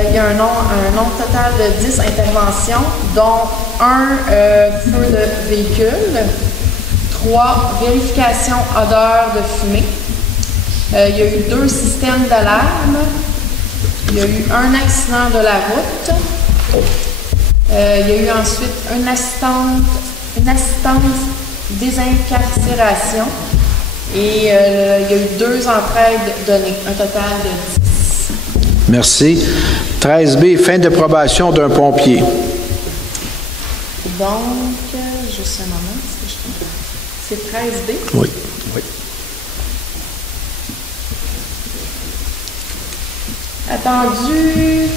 il y a un nombre total de 10 interventions, dont 1 feu de véhicule, 3 vérifications odeur de fumée. Il y a eu 2 systèmes d'alarme. Il y a eu un accident de la route. Il y a eu ensuite une assistance désincarcération et il y a eu 2 entraides données, un total de 10. Merci. 13B, fin de probation d'un pompier. Donc, juste un moment, c'est 13B? Oui. Oui. Attendu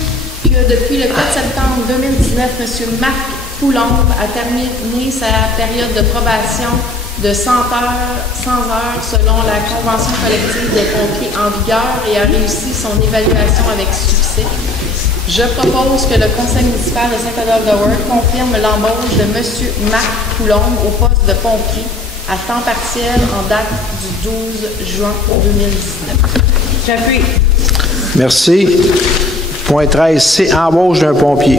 que depuis le 4 septembre 2019, M. Marc Coulombe a terminé sa période de probation de 100 heures selon la convention collective des pompiers en vigueur et a réussi son évaluation avec succès. Je propose que le conseil municipal de Saint-Adolphe-d'Howard confirme l'embauche de M. Marc Coulombe au poste de pompier à temps partiel en date du 12 juin 2019. J'appuie. Merci. Point 13C, embauche d'un pompier.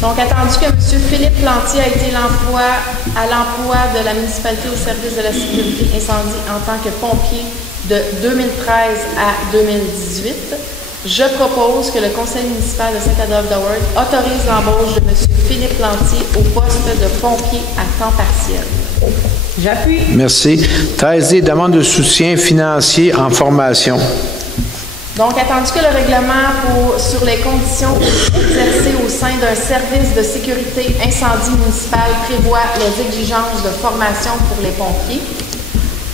Donc, attendu que M. Philippe Lantier a été à l'emploi de la municipalité au service de la sécurité incendie en tant que pompier de 2013 à 2018, je propose que le conseil municipal de Saint-Adolphe-d'Howard autorise l'embauche de M. Philippe Lantier au poste de pompier à temps partiel. J'appuie. Merci. 13D, demande de soutien financier en formation. Donc, attendu que le règlement sur les conditions exercées au sein d'un service de sécurité incendie municipal prévoit les exigences de formation pour les pompiers,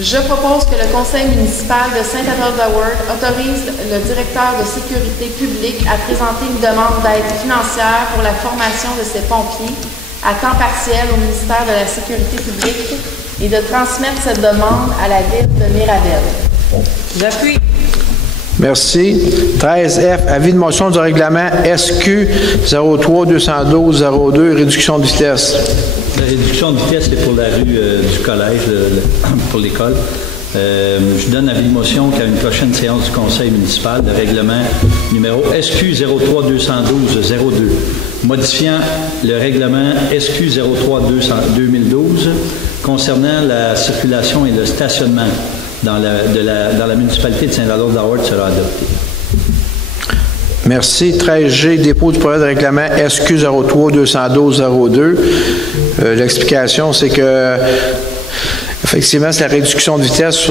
je propose que le conseil municipal de Saint-Adolphe-de-Ward autorise le directeur de sécurité publique à présenter une demande d'aide financière pour la formation de ses pompiers à temps partiel au ministère de la Sécurité publique et de transmettre cette demande à la ville de Mirabel. J'appuie. Merci. 13F, avis de motion du règlement SQ 03-212-02, réduction de vitesse. La réduction de vitesse, c'est pour la rue du collège, pour l'école. Je donne avis de motion qu'à une prochaine séance du conseil municipal, le règlement numéro SQ 03-212-02, modifiant le règlement SQ 03-2012 concernant la circulation et le stationnement dans la municipalité de Saint-Adolphe-de-Ward sera adopté. Merci. 13G, dépôt du projet de règlement SQ 03-212-02. L'explication, c'est que effectivement, c'est la réduction de vitesse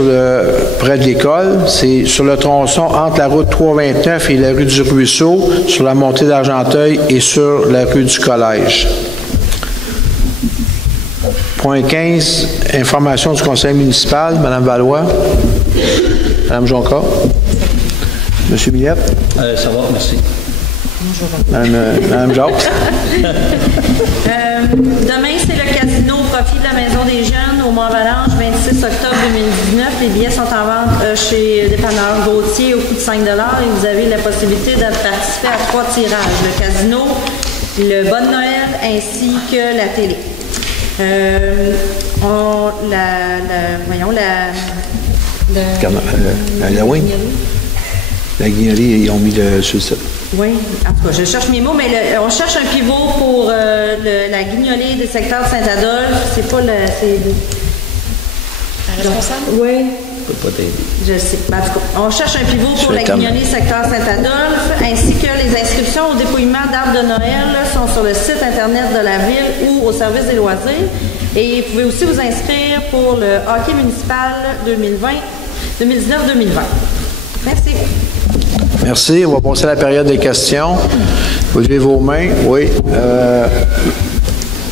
près de l'école. C'est sur le tronçon entre la route 329 et la rue du Ruisseau, sur la montée d'Argenteuil et sur la rue du Collège. Point 15, information du conseil municipal. Mme Valois. Mme Jonca. M. Millette. Ça va, merci. Mme Jacques. Demain, c'est le casino au profit de la Maison des Jeunes au Mont-Valange, 26 octobre 2019. Les billets sont en vente chez Dépanneur Gauthier au coût de 5 $ et vous avez la possibilité de participer à 3 tirages. Le casino, le Bonne Noël ainsi que la télé. La guignolerie, ils ont mis sur le site. Oui, en tout cas, je cherche mes mots, mais on cherche un pivot pour la guignolée des secteurs de Saint-Adolphe. C'est pas le... Responsable? Oui. Je peux pas t'aider. Je sais. En tout cas, on cherche un pivot pour la guignolée secteur Saint-Adolphe, ainsi que les inscriptions au dépouillement d'arbres de Noël sont sur le site Internet de la Ville ou au service des loisirs. Et vous pouvez aussi vous inscrire pour le hockey municipal 2019-2020. Merci. Merci. On va passer à la période des questions. Vous levez vos mains. Oui.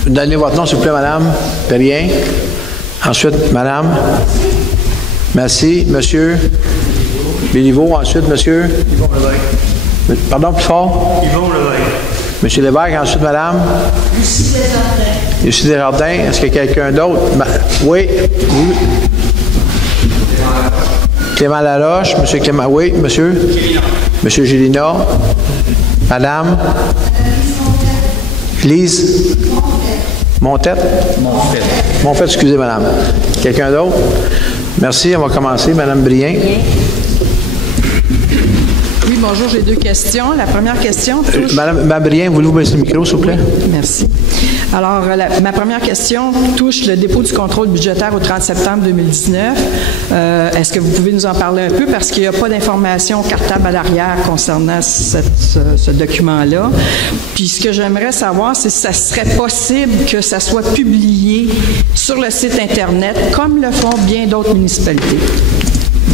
Donnez votre nom, s'il vous plaît, Madame Perrien. Ensuite, Madame. Merci. Monsieur. Béliveau. Ensuite, Monsieur. Yvon Lévesque. Pardon, plus fort. Yvon Lévesque. Monsieur Lévesque. Ensuite, Madame. Lucie Desjardins. Lucie Desjardins. Est-ce qu'il y a quelqu'un d'autre? Oui. Oui. Clément Laloche. Monsieur Clément. Oui, monsieur. Gélina. Monsieur Gélina. Madame. Lise. Montette. Montette, excusez, madame. Quelqu'un d'autre? Merci, on va commencer. Madame Brien. Oui, bonjour, j'ai 2 questions. La première question touche... Madame Brien, voulez-vous baisser le micro, s'il vous plaît? Merci. Alors, ma première question touche le dépôt du contrôle budgétaire au 30 septembre 2019. Est-ce que vous pouvez nous en parler un peu? Parce qu'il n'y a pas d'information cartable à l'arrière concernant ce document-là. Puis, ce que j'aimerais savoir, c'est si ça serait possible que ça soit publié sur le site Internet, comme le font bien d'autres municipalités.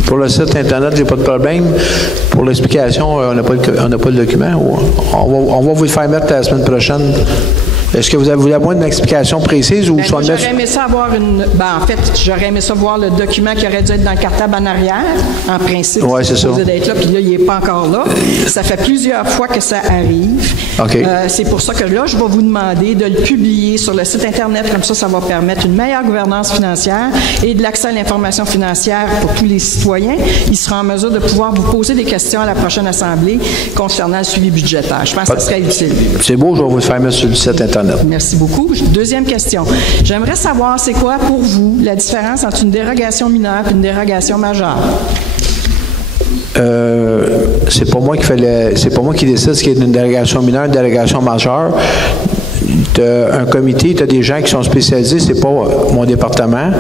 Pour le site Internet, il n'y a pas de problème. Pour l'explication, on n'a pas le document. On va vous le faire mettre la semaine prochaine. Est-ce que vous avez besoin d'une explication précise ou j'aurais aimé ça avoir une... en fait, j'aurais aimé ça voir le document qui aurait dû être dans le cartable en arrière. En principe, c'est supposé d'être là, puis là, il n'est pas encore là. Ça fait plusieurs fois que ça arrive. Okay. C'est pour ça que là, je vais vous demander de le publier sur le site Internet. Comme ça va permettre une meilleure gouvernance financière et de l'accès à l'information financière pour tous les citoyens. Il sera en mesure de pouvoir vous poser des questions à la prochaine Assemblée concernant le suivi budgétaire. Je pense que ça serait utile. C'est beau, je vais vous le faire mettre sur le site Internet. Merci beaucoup. Deuxième question. J'aimerais savoir, c'est quoi pour vous la différence entre une dérogation mineure et une dérogation majeure? C'est pas moi qui décide ce qui est une dérogation mineure, une dérogation majeure. Tu as un comité, tu as des gens qui sont spécialisés, c'est pas mon département.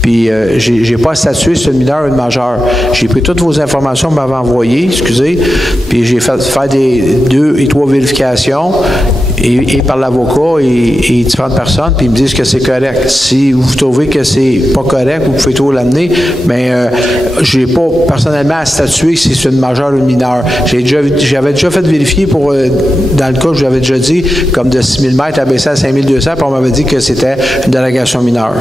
Puis, j'ai pas à statuer si c'est une mineure ou une majeure. J'ai pris toutes vos informations que vous m'avez envoyées, excusez, puis j'ai fait faire des 2 et 3 vérifications et par l'avocat et différentes personnes, puis ils me disent que c'est correct. Si vous trouvez que c'est pas correct, vous pouvez toujours l'amener, mais j'ai pas personnellement à statuer si c'est une majeure ou une mineure. J'avais déjà fait vérifier pour, dans le cas que je vous avais déjà dit, comme de 6 000 mètres abaissé à 5 200, puis on m'avait dit que c'était une délégation mineure.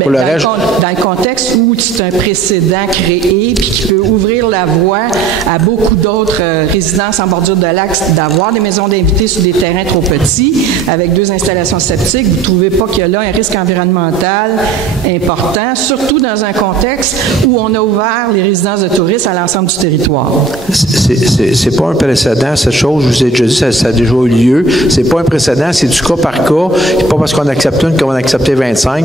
Pour le reste, dans le contexte où c'est un précédent créé puis qui peut ouvrir la voie à beaucoup d'autres résidences en bordure de lac d'avoir des maisons d'invités sur des terrains trop petits avec 2 installations septiques, vous ne trouvez pas qu'il y a là un risque environnemental important, surtout dans un contexte où on a ouvert les résidences de touristes à l'ensemble du territoire? C'est pas un précédent, cette chose, je vous ai déjà dit, ça a déjà eu lieu. C'est pas un précédent, c'est du cas par cas. C'est pas parce qu'on accepte une qu'on va en accepter 25.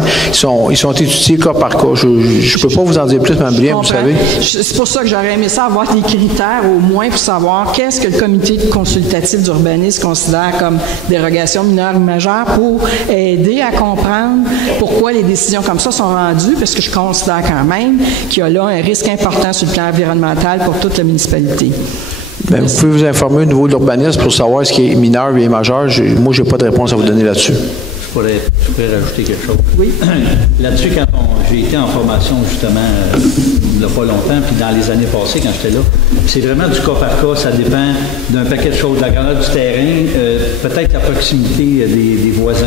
Ils sont étudiés cas par cas. Je ne peux pas vous en dire plus, Mme Brien, vous savez. C'est pour ça que j'aurais aimé ça avoir des critères au moins pour savoir qu'est-ce que le comité consultatif d'urbanisme considère comme dérogation mineure ou majeure pour aider à comprendre pourquoi les décisions comme ça sont rendues, parce que je considère quand même qu'il y a là un risque important sur le plan environnemental pour toute la municipalité. Bien, vous pouvez vous informer au niveau de l'urbanisme pour savoir ce qui est mineur et majeur. Moi, je n'ai pas de réponse à vous donner là-dessus. Je pourrais rajouter quelque chose. Oui. Là-dessus, quand j'ai été en formation, justement, il n'y a pas longtemps, puis dans les années passées, quand j'étais là, c'est vraiment du cas par cas, ça dépend d'un paquet de choses, de la grandeur du terrain, peut-être la proximité des voisins.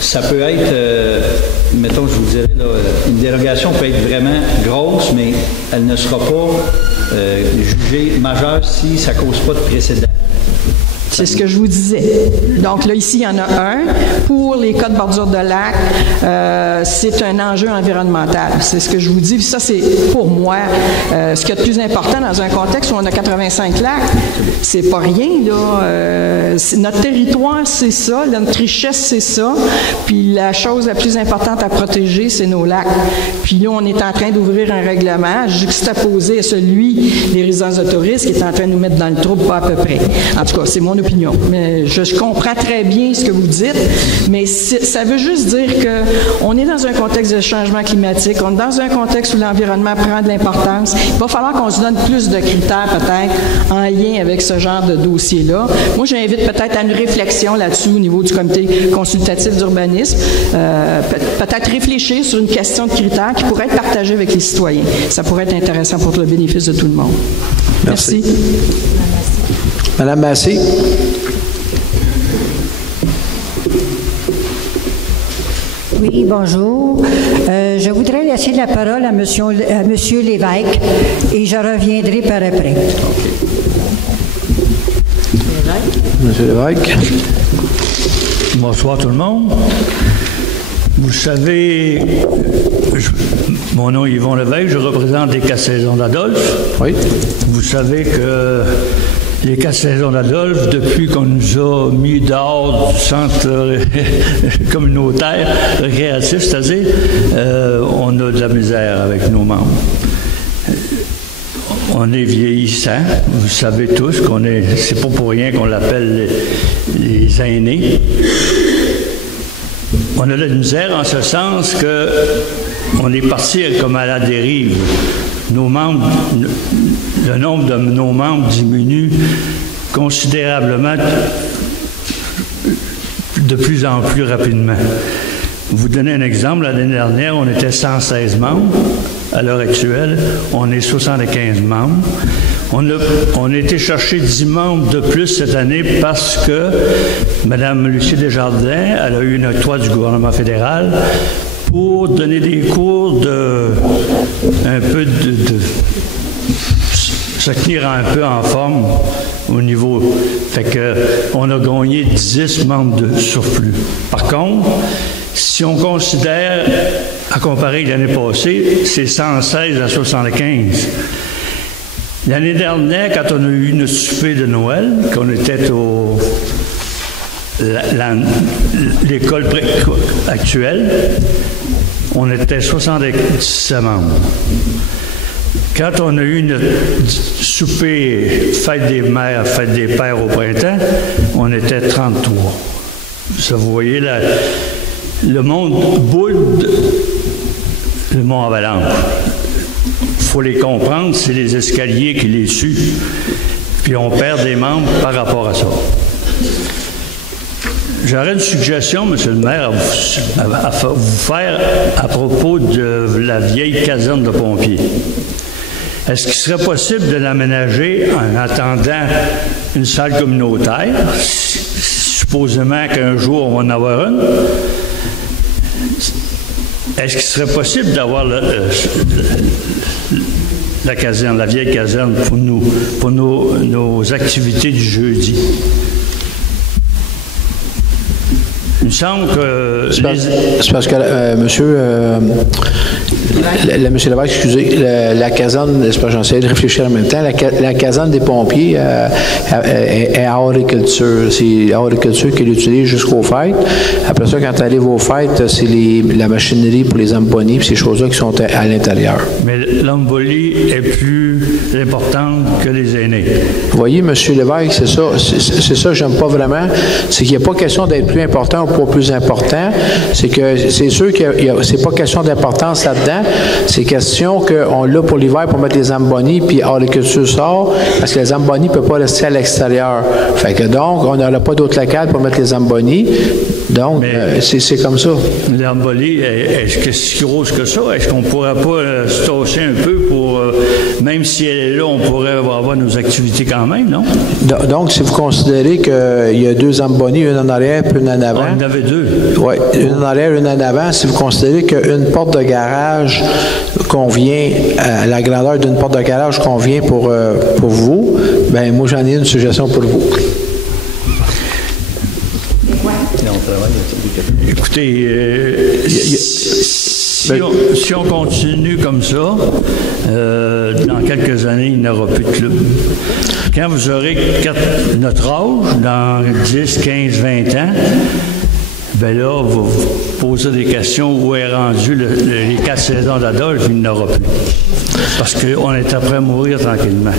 Ça peut être, mettons, je vous dirais, là, une dérogation peut être vraiment grosse, mais elle ne sera pas jugée majeure si ça ne cause pas de précédent. C'est ce que je vous disais. Donc là, ici, il y en a un. Pour les cas de bordure de lac, c'est un enjeu environnemental. C'est ce que je vous dis. Puis ça, c'est pour moi ce qu'il y a de plus important dans un contexte où on a 85 lacs. C'est pas rien, là. Notre territoire, c'est ça. Notre richesse, c'est ça. Puis la chose la plus importante à protéger, c'est nos lacs. Puis là, on est en train d'ouvrir un règlement juxtaposé à celui des résidences de touristes qui est en train de nous mettre dans le trouble, pas à peu près. En tout cas, c'est mon opinion. Mais je comprends très bien ce que vous dites, mais ça veut juste dire qu'on est dans un contexte de changement climatique, on est dans un contexte où l'environnement prend de l'importance. Il va falloir qu'on se donne plus de critères, peut-être, en lien avec ce genre de dossier-là. Moi, j'invite peut-être à une réflexion là-dessus au niveau du comité consultatif d'urbanisme. Peut-être réfléchir sur une question de critères qui pourrait être partagée avec les citoyens. Ça pourrait être intéressant pour le bénéfice de tout le monde. Merci. Madame Massé. Oui, bonjour. Je voudrais laisser la parole à Monsieur Lévesque et je reviendrai par après. Monsieur Lévesque. Bonsoir tout le monde. Vous savez, mon nom est Yvon Lévesque, je représente les 4 saisons d'Adolphe. Oui. Vous savez que les 4 saisons d'Adolphe, depuis qu'on nous a mis dehors du centre communautaire récréatif, c'est-à-dire, on a de la misère avec nos membres. On est vieillissant, vous savez tous qu'on est, c'est pas pour rien qu'on l'appelle les aînés. On a de la misère en ce sens que on est parti comme à la dérive. Nos membres, le nombre de nos membres diminue considérablement de plus en plus rapidement. Vous donnez un exemple, l'année dernière, on était 116 membres. À l'heure actuelle, on est 75 membres. On a été chercher 10 membres de plus cette année parce que Mme Lucie Desjardins, elle a eu une octroi du gouvernement fédéral pour donner des cours se tenir un peu en forme au niveau. Fait que on a gagné 10 membres de surplus. Par contre, si on considère, à comparer avec l'année passée, c'est 116 à 75. L'année dernière, quand on a eu notre souper de Noël, qu'on était l'école actuelle, on était 77 membres. Quand on a eu notre souper fête des mères, fête des pères au printemps, on était 33. vous voyez, le monde boude le mont Avalanche. Il faut les comprendre, c'est les escaliers qui les suent. Puis on perd des membres par rapport à ça. J'aurais une suggestion, M. le maire, à vous faire à propos de la vieille caserne de pompiers. Est-ce qu'il serait possible de l'aménager en attendant une salle communautaire? Supposément qu'un jour, on va en avoir une. Est-ce qu'il serait possible d'avoir la caserne, la vieille caserne pour nos activités du jeudi? Il me semble que... C'est parce que, monsieur Lévesque, excusez, la caserne, j'essaie de réfléchir en même temps, la caserne des pompiers est à horticulture. C'est à horticulture qu'ils utilisent jusqu'aux fêtes. Après ça, quand tu arrives aux fêtes, c'est la machinerie pour les ambonies et ces choses-là qui sont à l'intérieur. Mais l'embolie est plus importante que les aînés. Vous voyez, monsieur Lévesque, c'est ça que j'aime pas vraiment. C'est qu'il n'y a pas question d'être plus important ou pas plus important. C'est que c'est sûr que c'est pas question d'importance là-dedans. C'est question qu'on l'a pour l'hiver pour mettre les ambonies, puis l'horticulture sort, parce que les ambonies ne peuvent pas rester à l'extérieur. Fait que donc, on n'aura pas d'autre local pour mettre les ambonies. Donc, c'est comme ça. L'embolie, est-ce que c'est si grosse que ça? Est-ce qu'on ne pourrait pas se tasser un peu pour, même si elle est là, on pourrait avoir nos activités quand même, non? Donc, si vous considérez qu'il y a deux ambonies, une en arrière puis une en avant. On en avait deux. Oui, une en arrière, une en avant. Si vous considérez qu'une porte de garage convient, à la grandeur d'une porte de garage convient pour vous, bien, moi, j'en ai une suggestion pour vous. Écoutez, si on continue comme ça, dans quelques années, il n'y aura plus de club. Quand vous aurez notre âge, dans 10, 15, 20 ans, bien là, vous vous posez des questions où est rendu les 4 saisons d'Adolphe, il n'y en aura plus. Parce qu'on est après mourir tranquillement.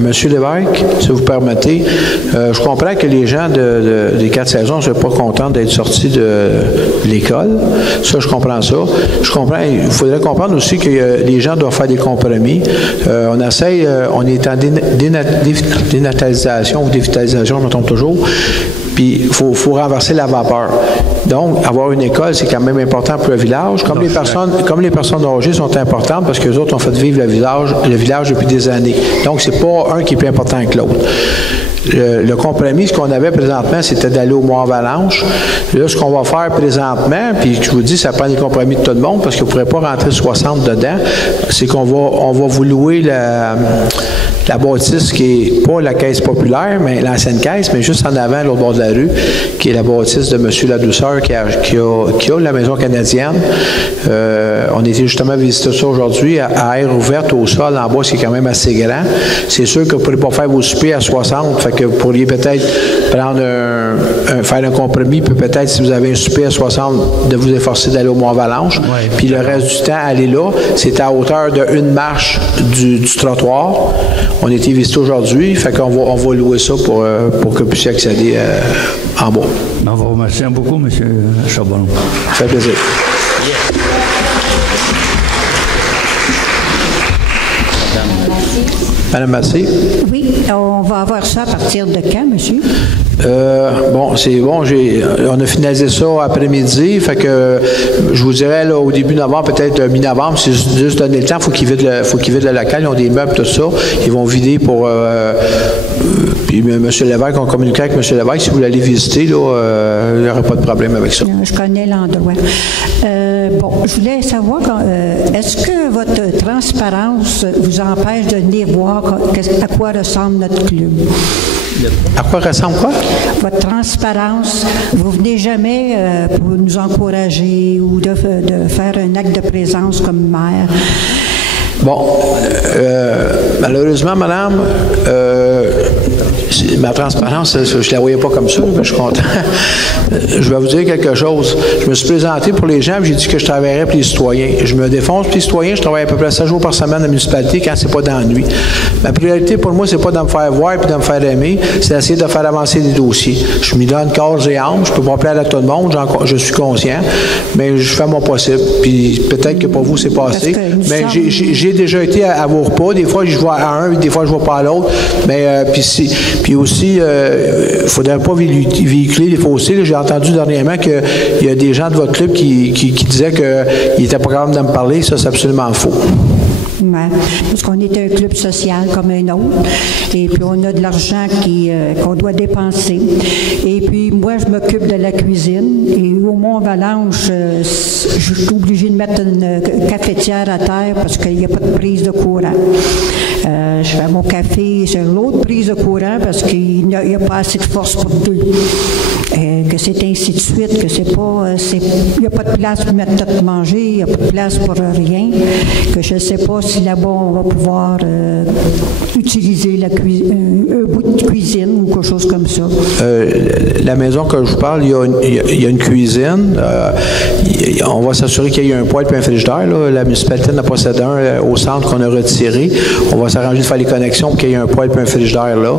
Monsieur Lévesque, si vous permettez, je comprends que les gens des 4 saisons ne sont pas contents d'être sortis de l'école. Ça, je comprends ça. Je comprends. Il faudrait comprendre aussi que les gens doivent faire des compromis. On est en dénatalisation ou dévitalisation, je me trompe toujours. Puis, il faut renverser la vapeur. Donc, avoir une école, c'est quand même important pour le village. Comme les personnes âgées sont importantes parce qu'eux autres ont fait vivre le village depuis des années. Donc, c'est pas un qui est plus important que l'autre. Le compromis, ce qu'on avait présentement, c'était d'aller au Mont-Avalanche. Là, ce qu'on va faire présentement, puis je vous dis, ça prend des compromis de tout le monde parce que vous ne pourrez pas rentrer 60 dedans, c'est qu'on va vous louer la bâtisse qui n'est pas la caisse populaire, mais l'ancienne caisse, mais juste en avant, l'autre bord de la rue, qui est la bâtisse de M. Ladouceur qui a la maison canadienne. On était justement visiter ça aujourd'hui à air ouverte au sol, en bas, c'est quand même assez grand. C'est sûr que vous ne pourrez pas faire vos soupers à 60, fait que vous pourriez peut-être prendre faire un compromis, puis peut-être, si vous avez un souper à 60, de vous efforcer d'aller au Mont-Avalanche. Ouais, puis le reste du temps, aller là, c'est à hauteur d'une marche du trottoir. On a été visité aujourd'hui, fait qu'on va louer ça pour que vous puissiez accéder en bas. On vous remercie beaucoup, M. Charbonneau. Ça fait plaisir. Madame Massé. Oui, on va avoir ça à partir de quand, monsieur? Bon, c'est bon, on a finalisé ça après-midi, fait que je vous dirais là, au début novembre, peut-être mi-novembre, c'est juste donner le temps, il faut qu'ils vident le local, ils ont des meubles, tout ça, ils vont vider pour... puis M. Lévesque, on communiquera avec M. Lévesque, si vous voulez visiter, là, il n'y aura pas de problème avec ça. Je connais l'endroit. Bon, je voulais savoir, est-ce que votre transparence vous empêche de venir voir à quoi ressemble notre club? À quoi ressemble quoi? Votre transparence. Vous venez jamais pour nous encourager ou de faire un acte de présence comme maire. Bon, malheureusement, madame, ma transparence, je ne la voyais pas comme ça, mais je suis content. Je vais vous dire quelque chose. Je me suis présenté pour les gens, j'ai dit que je travaillerais pour les citoyens. Je me défonce pour les citoyens, je travaille à peu près 7 jours par semaine dans la municipalité quand c'est pas d'ennui. Ma priorité pour moi, c'est pas de me faire voir et de me faire aimer, c'est d'essayer de faire avancer des dossiers. Je m'y donne corps et âme, je peux pas plaire à tout le monde, je suis conscient, mais je fais mon possible. Puis peut-être que pour vous, c'est passé. Mais j'ai déjà été à vos repas. Des fois, je vois à un, des fois, je vois pas à l'autre. Mais puis aussi, il ne faudrait pas véhiculer les faussetés. J'ai entendu dernièrement qu'il y a des gens de votre club qui disaient qu'ils n'étaient pas capables de me parler. Ça, c'est absolument faux. Ouais, parce qu'on est un club social comme un autre, et puis on a de l'argent qu'on doit dépenser. Et puis moi, je m'occupe de la cuisine, et au Mont-Valanche, je suis obligée de mettre une cafetière à terre parce qu'il n'y a pas de prise de courant. Je fais mon café sur l'autre prise de courant parce qu'il n'y a pas assez de force pour deux. Que c'est ainsi de suite, que c'est pas... il n'y a pas de place pour mettre tout manger, il n'y a pas de place pour rien, que je ne sais pas si là-bas on va pouvoir utiliser un bout de cuisine ou quelque chose comme ça. La maison que je vous parle, il y a une cuisine. On va s'assurer qu'il y ait un poêle et un frigidaire. Là. La municipalité en a possédé un au centre qu'on a retiré. On va s'arranger de faire les connexions pour qu'il y ait un poêle et un frigidaire là.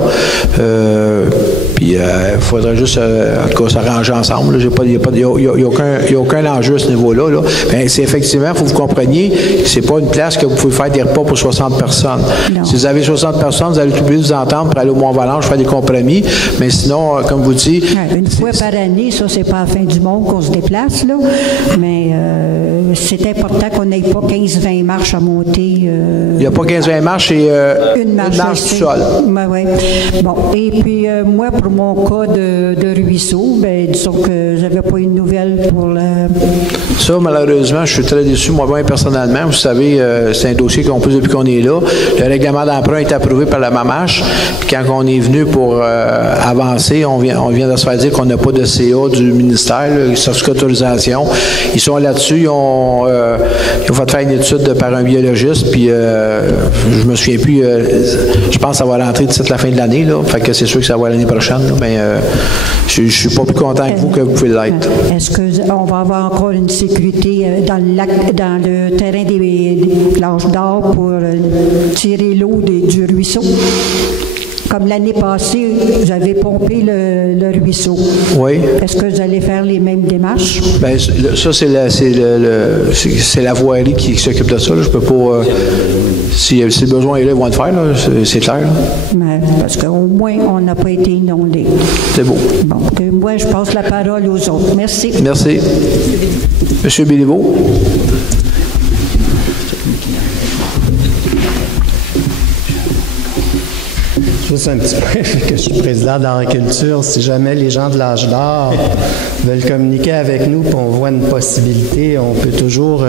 Puis il faudrait juste, en tout cas, s'arranger ensemble. Il n'y a aucun enjeu à ce niveau-là. Là. C'est effectivement, il faut que vous compreniez, c'est pas une place que vous pouvez faire des repas pour 60 personnes. Non. Si vous avez 60 personnes, vous allez tout oublier de vous entendre pour aller au Mont-Valanche faire des compromis. Mais sinon, comme vous dites... Une fois par année, ça, c'est pas la fin du monde qu'on se déplace, là. Mais c'est important qu'on n'ait pas 15-20 marches à monter. Il n'y a pas 15-20 marches et une marche tout seul. Oui. Bon, et puis moi, pour mon cas de ruisseau, disons que j'avais pas une nouvelle pour le... Ça, malheureusement, je suis très déçu, moi-même, personnellement. Vous savez, c'est un dossier qu'on pousse depuis qu'on est là. Le règlement d'emprunt est approuvé par la MAMACH. Puis quand on est venu pour avancer, on vient de se faire dire qu'on n'a pas de CA du ministère, certificat d'autorisation. Ils sont là-dessus. Ils ont fait faire une étude par un biologiste. Puis je me souviens plus. Je pense que ça va rentrer d'ici la fin de l'année. Là. Fait que c'est sûr que ça va l'année prochaine. Là, mais je suis pas plus content que vous pouvez l'être. Est-ce qu'on va avoir encore une sécurité dans le terrain des plages d'or pour tirer l'eau du ruisseau? Comme l'année passée, vous avez pompé le ruisseau. Oui. Est-ce que vous allez faire les mêmes démarches? Bien, ça, c'est la voirie qui s'occupe de ça. Là. Je peux pas... si le besoin est là, ils vont le faire. C'est clair. Mais parce qu'au moins, on n'a pas été inondé. C'est beau. Bon, moi, je passe la parole aux autres. Merci. Merci. Monsieur Béliveau. Juste un petit peu, que je suis président de l'agriculture. Si jamais les gens de l'âge d'or veulent communiquer avec nous et on voit une possibilité, on peut toujours,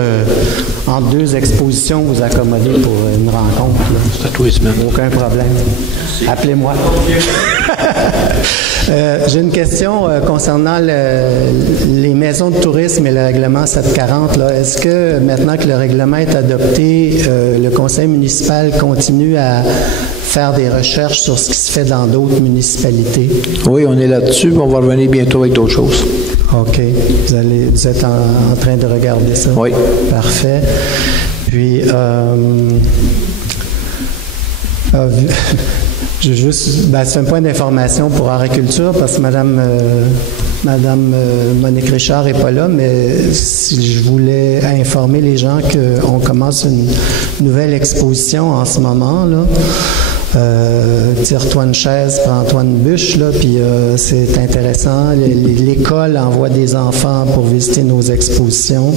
entre deux expositions, vous accommoder pour une rencontre. C'est à tous les semaines. Aucun problème. Appelez-moi. J'ai une question concernant les maisons de tourisme et le règlement 740. Est-ce que maintenant que le règlement est adopté, le conseil municipal continue à faire des recherches sur ce qui se fait dans d'autres municipalités? Oui, on est là-dessus, mais on va revenir bientôt avec d'autres choses. OK. Vous êtes en train de regarder ça? Oui. Parfait. Puis, c'est un point d'information pour agriculture parce que Madame Monique Richard n'est pas là, mais si je voulais informer les gens qu'on commence une nouvelle exposition en ce moment, là. Tire-toi une chaise, prends-toi une bûche, là, puis c'est intéressant. L'école envoie des enfants pour visiter nos expositions.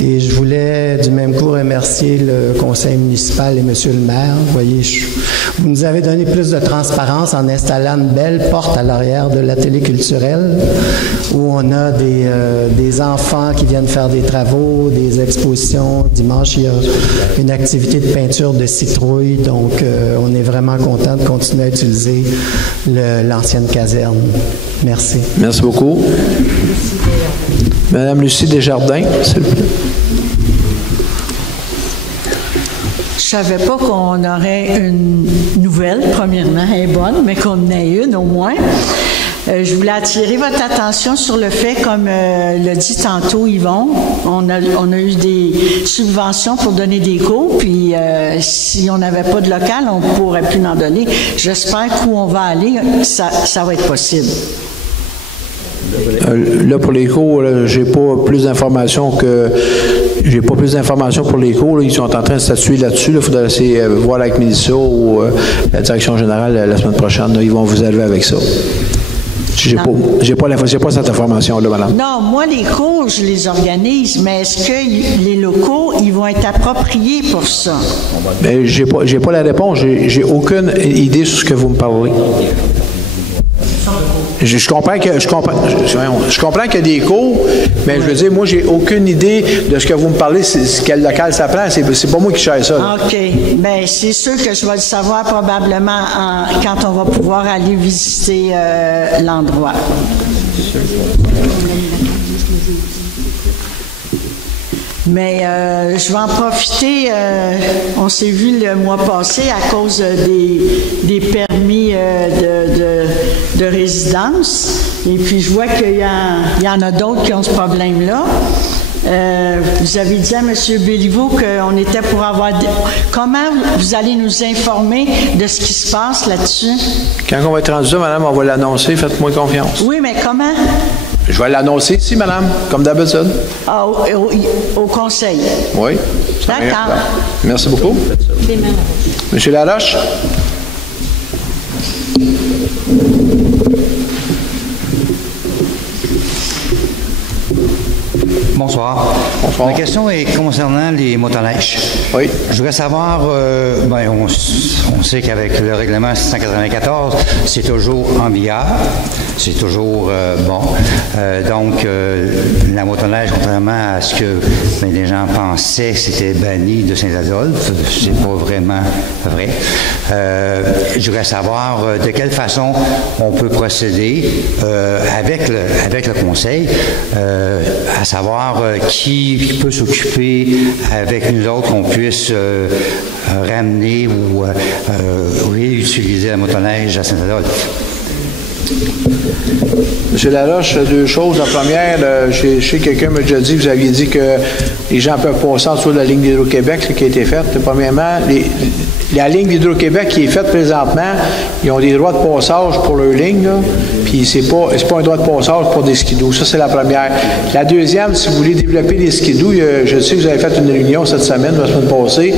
Et je voulais du même coup remercier le conseil municipal et monsieur le maire. Vous voyez, vous nous avez donné plus de transparence en installant une belle porte à l'arrière de l'atelier culturel où on a des enfants qui viennent faire des travaux, des expositions. Dimanche, il y a une activité de peinture de citrouille, donc on est vraiment content de continuer à utiliser l'ancienne caserne. Merci. Merci beaucoup. Madame Lucie Desjardins, s'il vous plaît. savais pas qu'on aurait une nouvelle, premièrement, elle est bonne, mais qu'on en ait une au moins. Je voulais attirer votre attention sur le fait, comme l'a dit tantôt Yvon, on a eu des subventions pour donner des cours, puis si on n'avait pas de local, on ne pourrait plus en donner. J'espère qu'où on va aller, ça va être possible. Là, pour les cours, j'ai pas plus d'informations pour les cours. Là. Ils sont en train de statuer là-dessus. Il faudra essayer voir avec Mélissa ou la direction générale la semaine prochaine. Là, ils vont vous élever avec ça. J'ai pas cette information-là, madame. Non, moi, les cours, je les organise, mais est-ce que les locaux, ils vont être appropriés pour ça? Bien, j'ai pas la réponse. J'ai aucune idée sur ce que vous me parlez. Je comprends qu'il y a des cours, mais je veux dire, moi, j'ai aucune idée de ce que vous me parlez, quel local ça prend. C'est pas moi qui cherche ça. OK. Bien, c'est sûr que je vais le savoir probablement quand on va pouvoir aller visiter l'endroit. Mais je vais en profiter. On s'est vu le mois passé à cause des permis de résidence. Et puis, je vois qu'il y en a d'autres qui ont ce problème-là. Vous avez dit à M. Béliveau qu'on était pour avoir... Comment vous allez nous informer de ce qui se passe là-dessus? Quand on va être rendu là, madame, on va l'annoncer. Faites-moi confiance. Oui, mais comment? Je vais l'annoncer ici, madame, comme d'habitude. Ah, au conseil? Oui. D'accord. Merci beaucoup. Monsieur Laroche? Bonsoir. Bonsoir. Ma question est concernant les motoneiges. Oui. Je voudrais savoir, on sait qu'avec le règlement 694, c'est toujours en vigueur, c'est toujours bon. Donc, la motoneige, contrairement à ce que les gens pensaient, c'était banni de Saint-Adolphe, c'est pas vraiment vrai. Je voudrais savoir de quelle façon on peut procéder avec le conseil, à savoir qui peut s'occuper avec nous autres qu'on puisse ramener ou réutiliser la motoneige à Saint-Adolphe. M. Laroche, deux choses. La première, je sais que quelqu'un m'a déjà dit, vous aviez dit que les gens peuvent passer en dessous de la ligne d'Hydro-Québec qui a été faite. Premièrement, la ligne d'Hydro-Québec qui est faite présentement, ils ont des droits de passage pour leur ligne, là, puis c'est pas un droit de passage pour des skidoo. Ça, c'est la première. La deuxième, si vous voulez développer des skidoo, je sais que vous avez fait une réunion cette semaine, la semaine passée,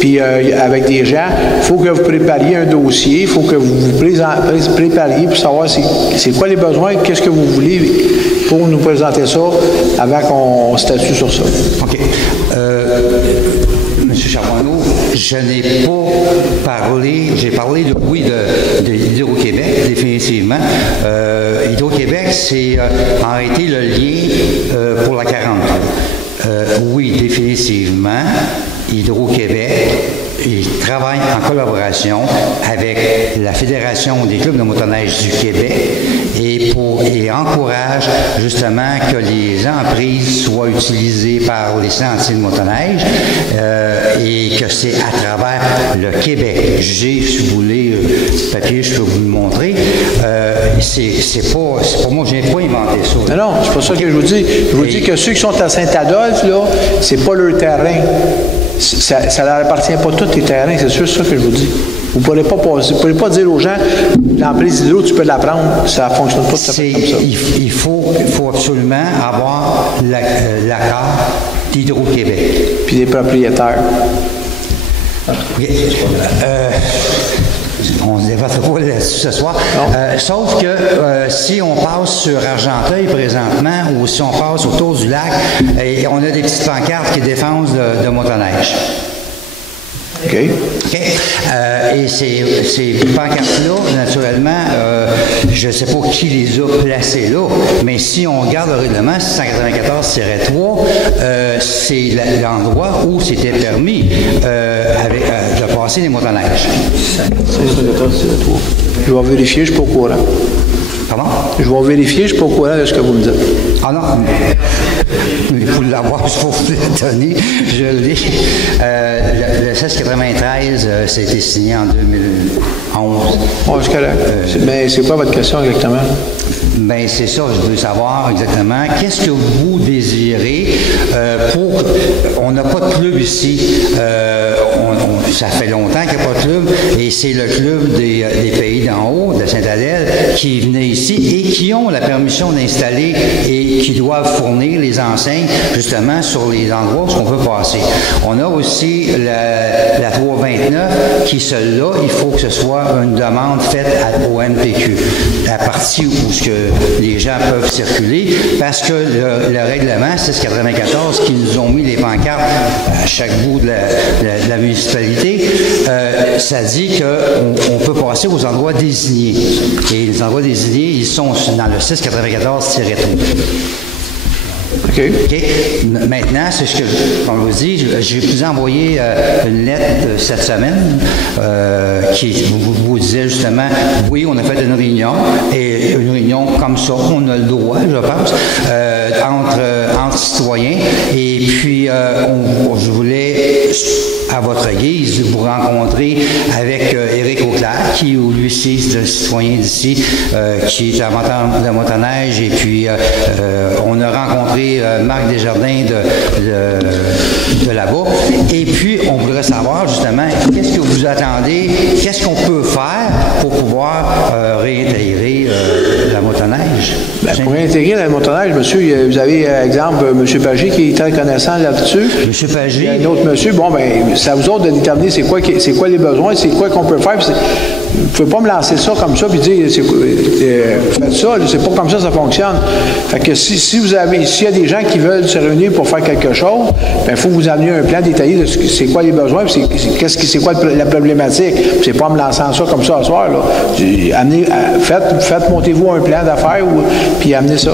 puis avec des gens, il faut que vous prépariez un dossier, il faut que vous vous prépariez pour savoir c'est quoi les besoins, qu'est-ce que vous voulez pour nous présenter ça avant qu'on statue sur ça. OK. M. Charbonneau, je n'ai pas parlé, j'ai parlé d'Hydro-Québec, définitivement. Hydro-Québec, c'est en réalité le lien pour la 43. Oui, définitivement, Hydro-Québec, il travaille en collaboration avec la Fédération des clubs de motoneige du Québec et encourage justement que les emprises soient utilisées par les sentiers de motoneige et que c'est à travers le Québec. J'ai, si vous voulez, ce papier, je peux vous le montrer. C'est pas moi, je n'ai pas inventé ça. Non, c'est pas ça que je vous dis. Je vous dis que ceux qui sont à Saint-Adolphe, là, c'est pas leur terrain. Ça ne leur appartient pas tous les terrains, c'est sûr ça que je vous dis. Vous ne pourrez pas dire aux gens, l'emprise d'hydro, tu peux la prendre, ça ne fonctionne pas tout à fait comme ça. Il faut absolument avoir l'accord d'Hydro-Québec. Puis des propriétaires. On ne se débattra pas là-dessus ce soir. Sauf que si on passe sur Argenteuil présentement ou si on passe autour du lac, on a des petites pancartes qui défendent de motoneige. OK. Et ces pancartes-là, naturellement, je ne sais pas qui les a placées là, mais si on regarde le règlement 694-3, c'est l'endroit où c'était permis de passer les motoneiges. 694-3. Je vais vérifier, je ne suis pas au courant. Pardon? Je vais vérifier, je ne suis pas au courant de ce que vous me dites. Ah non. pour l'avoir, il faut vous le donner. Je l'ai. Le 1693, ça a été signé en 2011. Bon, c'est correct. Mais c'est quoi votre question exactement? Bien, c'est ça, je veux savoir exactement. Qu'est-ce que vous désirez pour... On n'a pas de club ici. Ça fait longtemps qu'il n'y a pas de club. Et c'est le club des pays d'en haut, de Sainte-Adèle, qui venait ici et qui ont la permission d'installer et qui doivent fournir les enseignes, justement, sur les endroits où on peut passer. On a aussi la 329, qui, celle-là, il faut que ce soit une demande faite au MPQ, la partie où ce que les gens peuvent circuler, parce que le règlement 694 qui nous ont mis les pancartes à chaque bout de la municipalité, ça dit qu'on peut passer aux endroits désignés. Et les endroits désignés, ils sont dans le 694-3. OK. Maintenant, c'est ce que, comme je vous dis, j'ai pu envoyer une lettre cette semaine qui vous disait justement, oui, on a fait une réunion, et une réunion comme ça, on a le droit, je pense, entre citoyens, et puis je voulais, à votre guise, vous rencontrer avec Éric Auclair, qui lui aussi, c'est un citoyen d'ici, qui est de motoneige, et puis on a rencontré Marc Desjardins de là-bas. Et puis, on voudrait savoir justement, qu'est-ce que vous attendez, qu'est-ce qu'on peut faire pour pouvoir réintégrer la motoneige? Bien, pour réintégrer la motoneige, monsieur, vous avez, exemple, M. Pagé qui est très connaissant là-dessus. M. Pagé. Il y a un autre monsieur. Bon, bien, c'est à vous autres de déterminer c'est quoi les besoins, c'est quoi qu'on peut faire. Vous ne pouvez pas me lancer ça comme ça puis dire faites ça, c'est pas comme ça fonctionne. Fait que s'il y a des gens qui veulent se réunir pour faire quelque chose, il faut que vous amener un plan détaillé de c'est quoi les besoins, c'est quoi la problématique. C'est pas en me lançant ça comme ça ce soir. Là. Montez-vous un plan d'affaires puis amenez ça.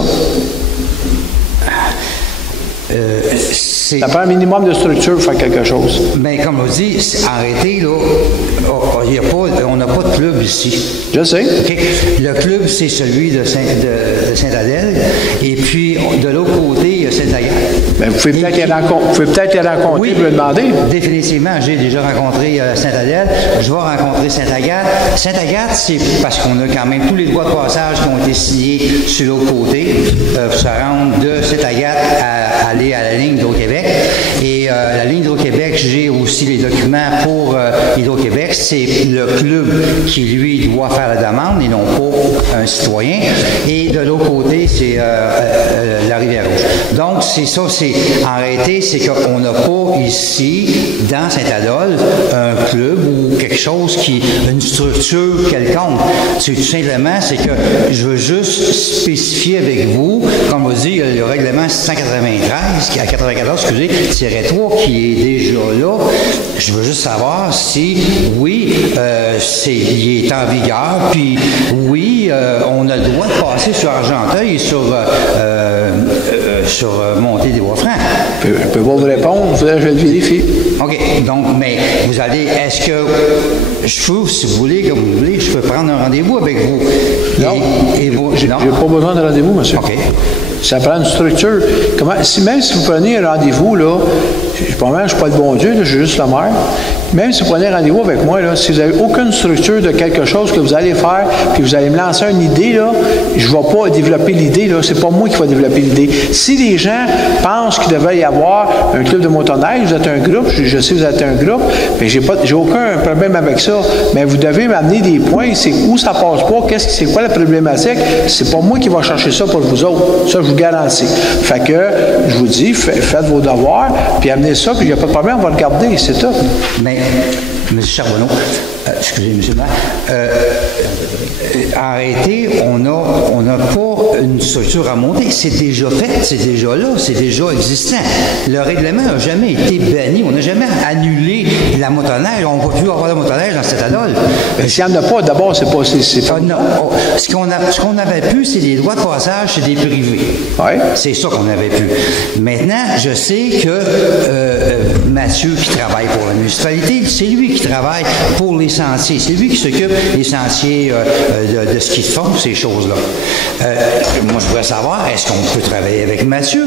Ça prend un minimum de structure pour faire quelque chose. Bien, comme on dit, arrêtez, là. On n'a pas de club ici. Je sais. Okay. Le club, c'est celui de Sainte-Adèle. Et puis, de l'autre côté, il y a Sainte-Agathe. Bien, vous pouvez peut-être les rencontrer oui, pour le demander. Définitivement, j'ai déjà rencontré Sainte-Adèle. Je vais rencontrer Sainte-Agathe. Sainte-Agathe, c'est parce qu'on a quand même tous les droits de passage qui ont été signés sur l'autre côté pour se rendre de Sainte-Agathe à aller à la ligne d'Hydro-Québec. Et la ligne d'Hydro-Québec, j'ai aussi les documents pour Hydro-Québec. C'est le club qui, lui, doit faire la demande et non pas un citoyen. Et de l'autre côté, c'est la Rivière-Rouge. Donc, c'est ça, en réalité, c'est qu'on n'a pas ici, dans Saint-Adolphe, un club ou quelque chose une structure quelconque. C'est tout simplement, c'est que je veux juste spécifier avec vous, comme on dit, le règlement 693, à 94, excusez, -3, qui est déjà là. Je veux juste savoir si, oui, il est en vigueur, puis oui, on a le droit de passer sur Argenteuil et sur Montée des Bois-Francs. Je ne peux pas vous répondre, il faudrait que je le vérifie. OK, donc, mais vous allez, est-ce que je peux, si vous voulez, comme vous voulez, je peux prendre un rendez-vous avec vous? Non, j'ai pas besoin de rendez-vous, monsieur. OK. Ça prend une structure. Même si vous prenez un rendez-vous, là, je ne suis pas le bon Dieu, là, je suis juste le maire. Même si vous prenez un rendez-vous avec moi, là, si vous n'avez aucune structure de quelque chose que vous allez faire, puis vous allez me lancer une idée, là, je ne vais pas développer l'idée, là, c'est pas moi qui vais développer l'idée. Si les gens pensent qu'il devrait y avoir un club de motoneige, vous êtes un groupe, je sais que vous êtes un groupe, mais j'ai aucun problème avec ça. Mais vous devez m'amener des points, c'est où ça passe pas, c'est quoi la problématique, c'est pas moi qui va chercher ça pour vous autres. Ça, je vous garantis. Fait que, je vous dis, faites vos devoirs, puis amenez ça, puis il n'y a pas de problème, on va le garder, c'est tout. Mais, M. Charbonneau, excusez, M. le maire, arrêtez, on n'a pas une structure à monter. C'est déjà fait, c'est déjà là, c'est déjà existant. Le règlement n'a jamais été banni, on n'a jamais annulé la motoneige. On ne va plus avoir la motoneige dans cet Saint-Adolphe. Mais s'il n'y en a pas, d'abord, c'est pas... non. Ce qu'on n'avait plus, c'est des droits de passage, c'est des privés. Ouais. C'est ça qu'on n'avait plus. Maintenant, je sais que ma Mathieu qui travaille pour la municipalité, c'est lui qui travaille pour les sentiers, c'est lui qui s'occupe des sentiers de ski de fond, ces choses-là. Moi, je voudrais savoir, est-ce qu'on peut travailler avec Mathieu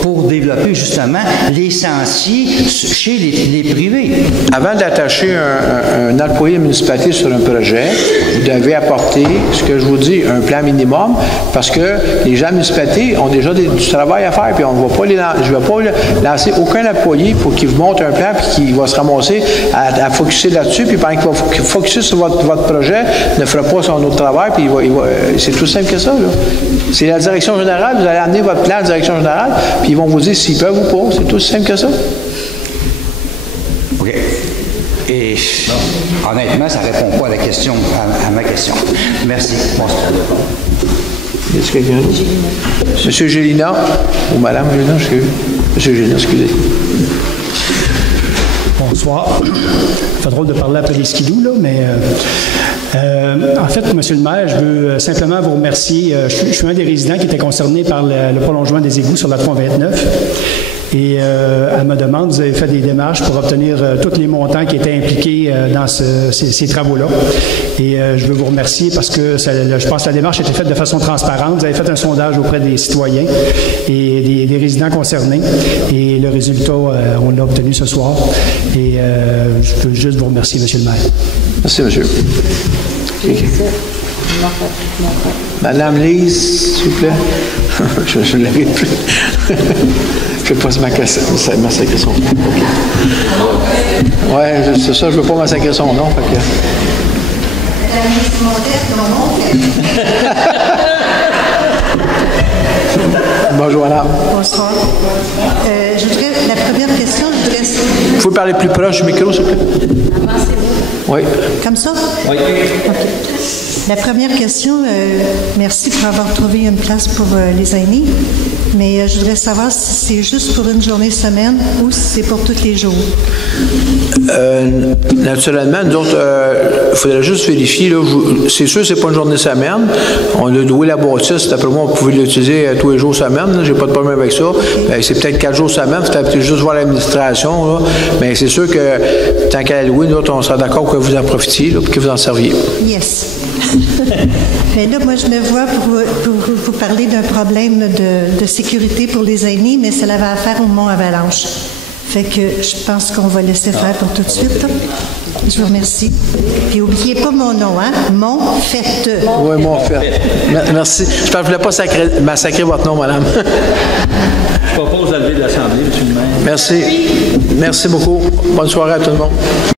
pour développer justement les sentiers chez les privés? Avant d'attacher un employé de municipalité sur un projet, vous devez apporter, ce que je vous dis, un plan minimum, parce que les gens de municipalité ont déjà du travail à faire, puis je ne vais pas lancer aucun employé pour qu'il vous montre un plan, puis qu'il va se ramasser à focusser là-dessus, puis pendant qu'il va focusser sur votre projet, ne fera pas son autre travail, puis c'est tout simple que ça, là. C'est la direction générale, vous allez amener votre plan à la direction générale, puis ils vont vous dire s'ils peuvent ou pas. C'est tout simple que ça. OK. Et honnêtement, ça ne répond pas à la question, à ma question. Merci. Bonsoir. Y a-t-il quelqu'un d'autre? Monsieur Gélina, ou Madame Gélina, Monsieur Gélina, excusez. Bonsoir. Ça fait drôle de parler après les skidoo, là, mais en fait, Monsieur le maire, je veux simplement vous remercier. Je suis un des résidents qui était concerné par le prolongement des égouts sur la 329. Et à ma demande, vous avez fait des démarches pour obtenir tous les montants qui étaient impliqués dans ces travaux-là. Et je veux vous remercier parce que je pense que la démarche a été faite de façon transparente. Vous avez fait un sondage auprès des citoyens et des résidents concernés. Et le résultat, on l'a obtenu ce soir. Et je veux juste vous remercier, Monsieur le maire. Merci, Monsieur. Madame Lise, s'il vous plaît. Je ne l'avais plus. Je ne veux pas massacrer son nom. Oui, c'est ça, je ne veux pas massacrer son nom. Bonjour, madame. Bonsoir. La première question, je voudrais... Vous pouvez parler plus proche du micro, s'il vous plaît? Avancez-vous. Oui. Comme ça? Oui. Okay. La première question, merci pour avoir trouvé une place pour les aînés, mais je voudrais savoir si c'est juste pour une journée semaine ou si c'est pour tous les jours. Naturellement, nous autres, il faudrait juste vérifier. C'est sûr que ce n'est pas une journée semaine. On a loué la bâtisse. D'après moi, on pouvait l'utiliser tous les jours semaine. Je n'ai pas de problème avec ça. C'est peut-être 4 jours semaine. Il faut peut-être juste voir l'administration. Mais c'est sûr que tant qu'à la louer, nous autres, on sera d'accord que vous en profitiez et que vous en serviez. Yes. Mais là, moi, je me vois pour vous parler d'un problème de sécurité pour les aînés, mais ça avait affaire au Mont-Avalanche. Fait que je pense qu'on va laisser faire pour tout de suite. Je vous remercie. Puis n'oubliez pas mon nom, hein? Montfette. Oui, Montfette. Merci. Je ne voulais pas massacrer votre nom, madame. Je propose d'aller de l'Assemblée, monsieur le maire. Merci. Merci beaucoup. Bonne soirée à tout le monde.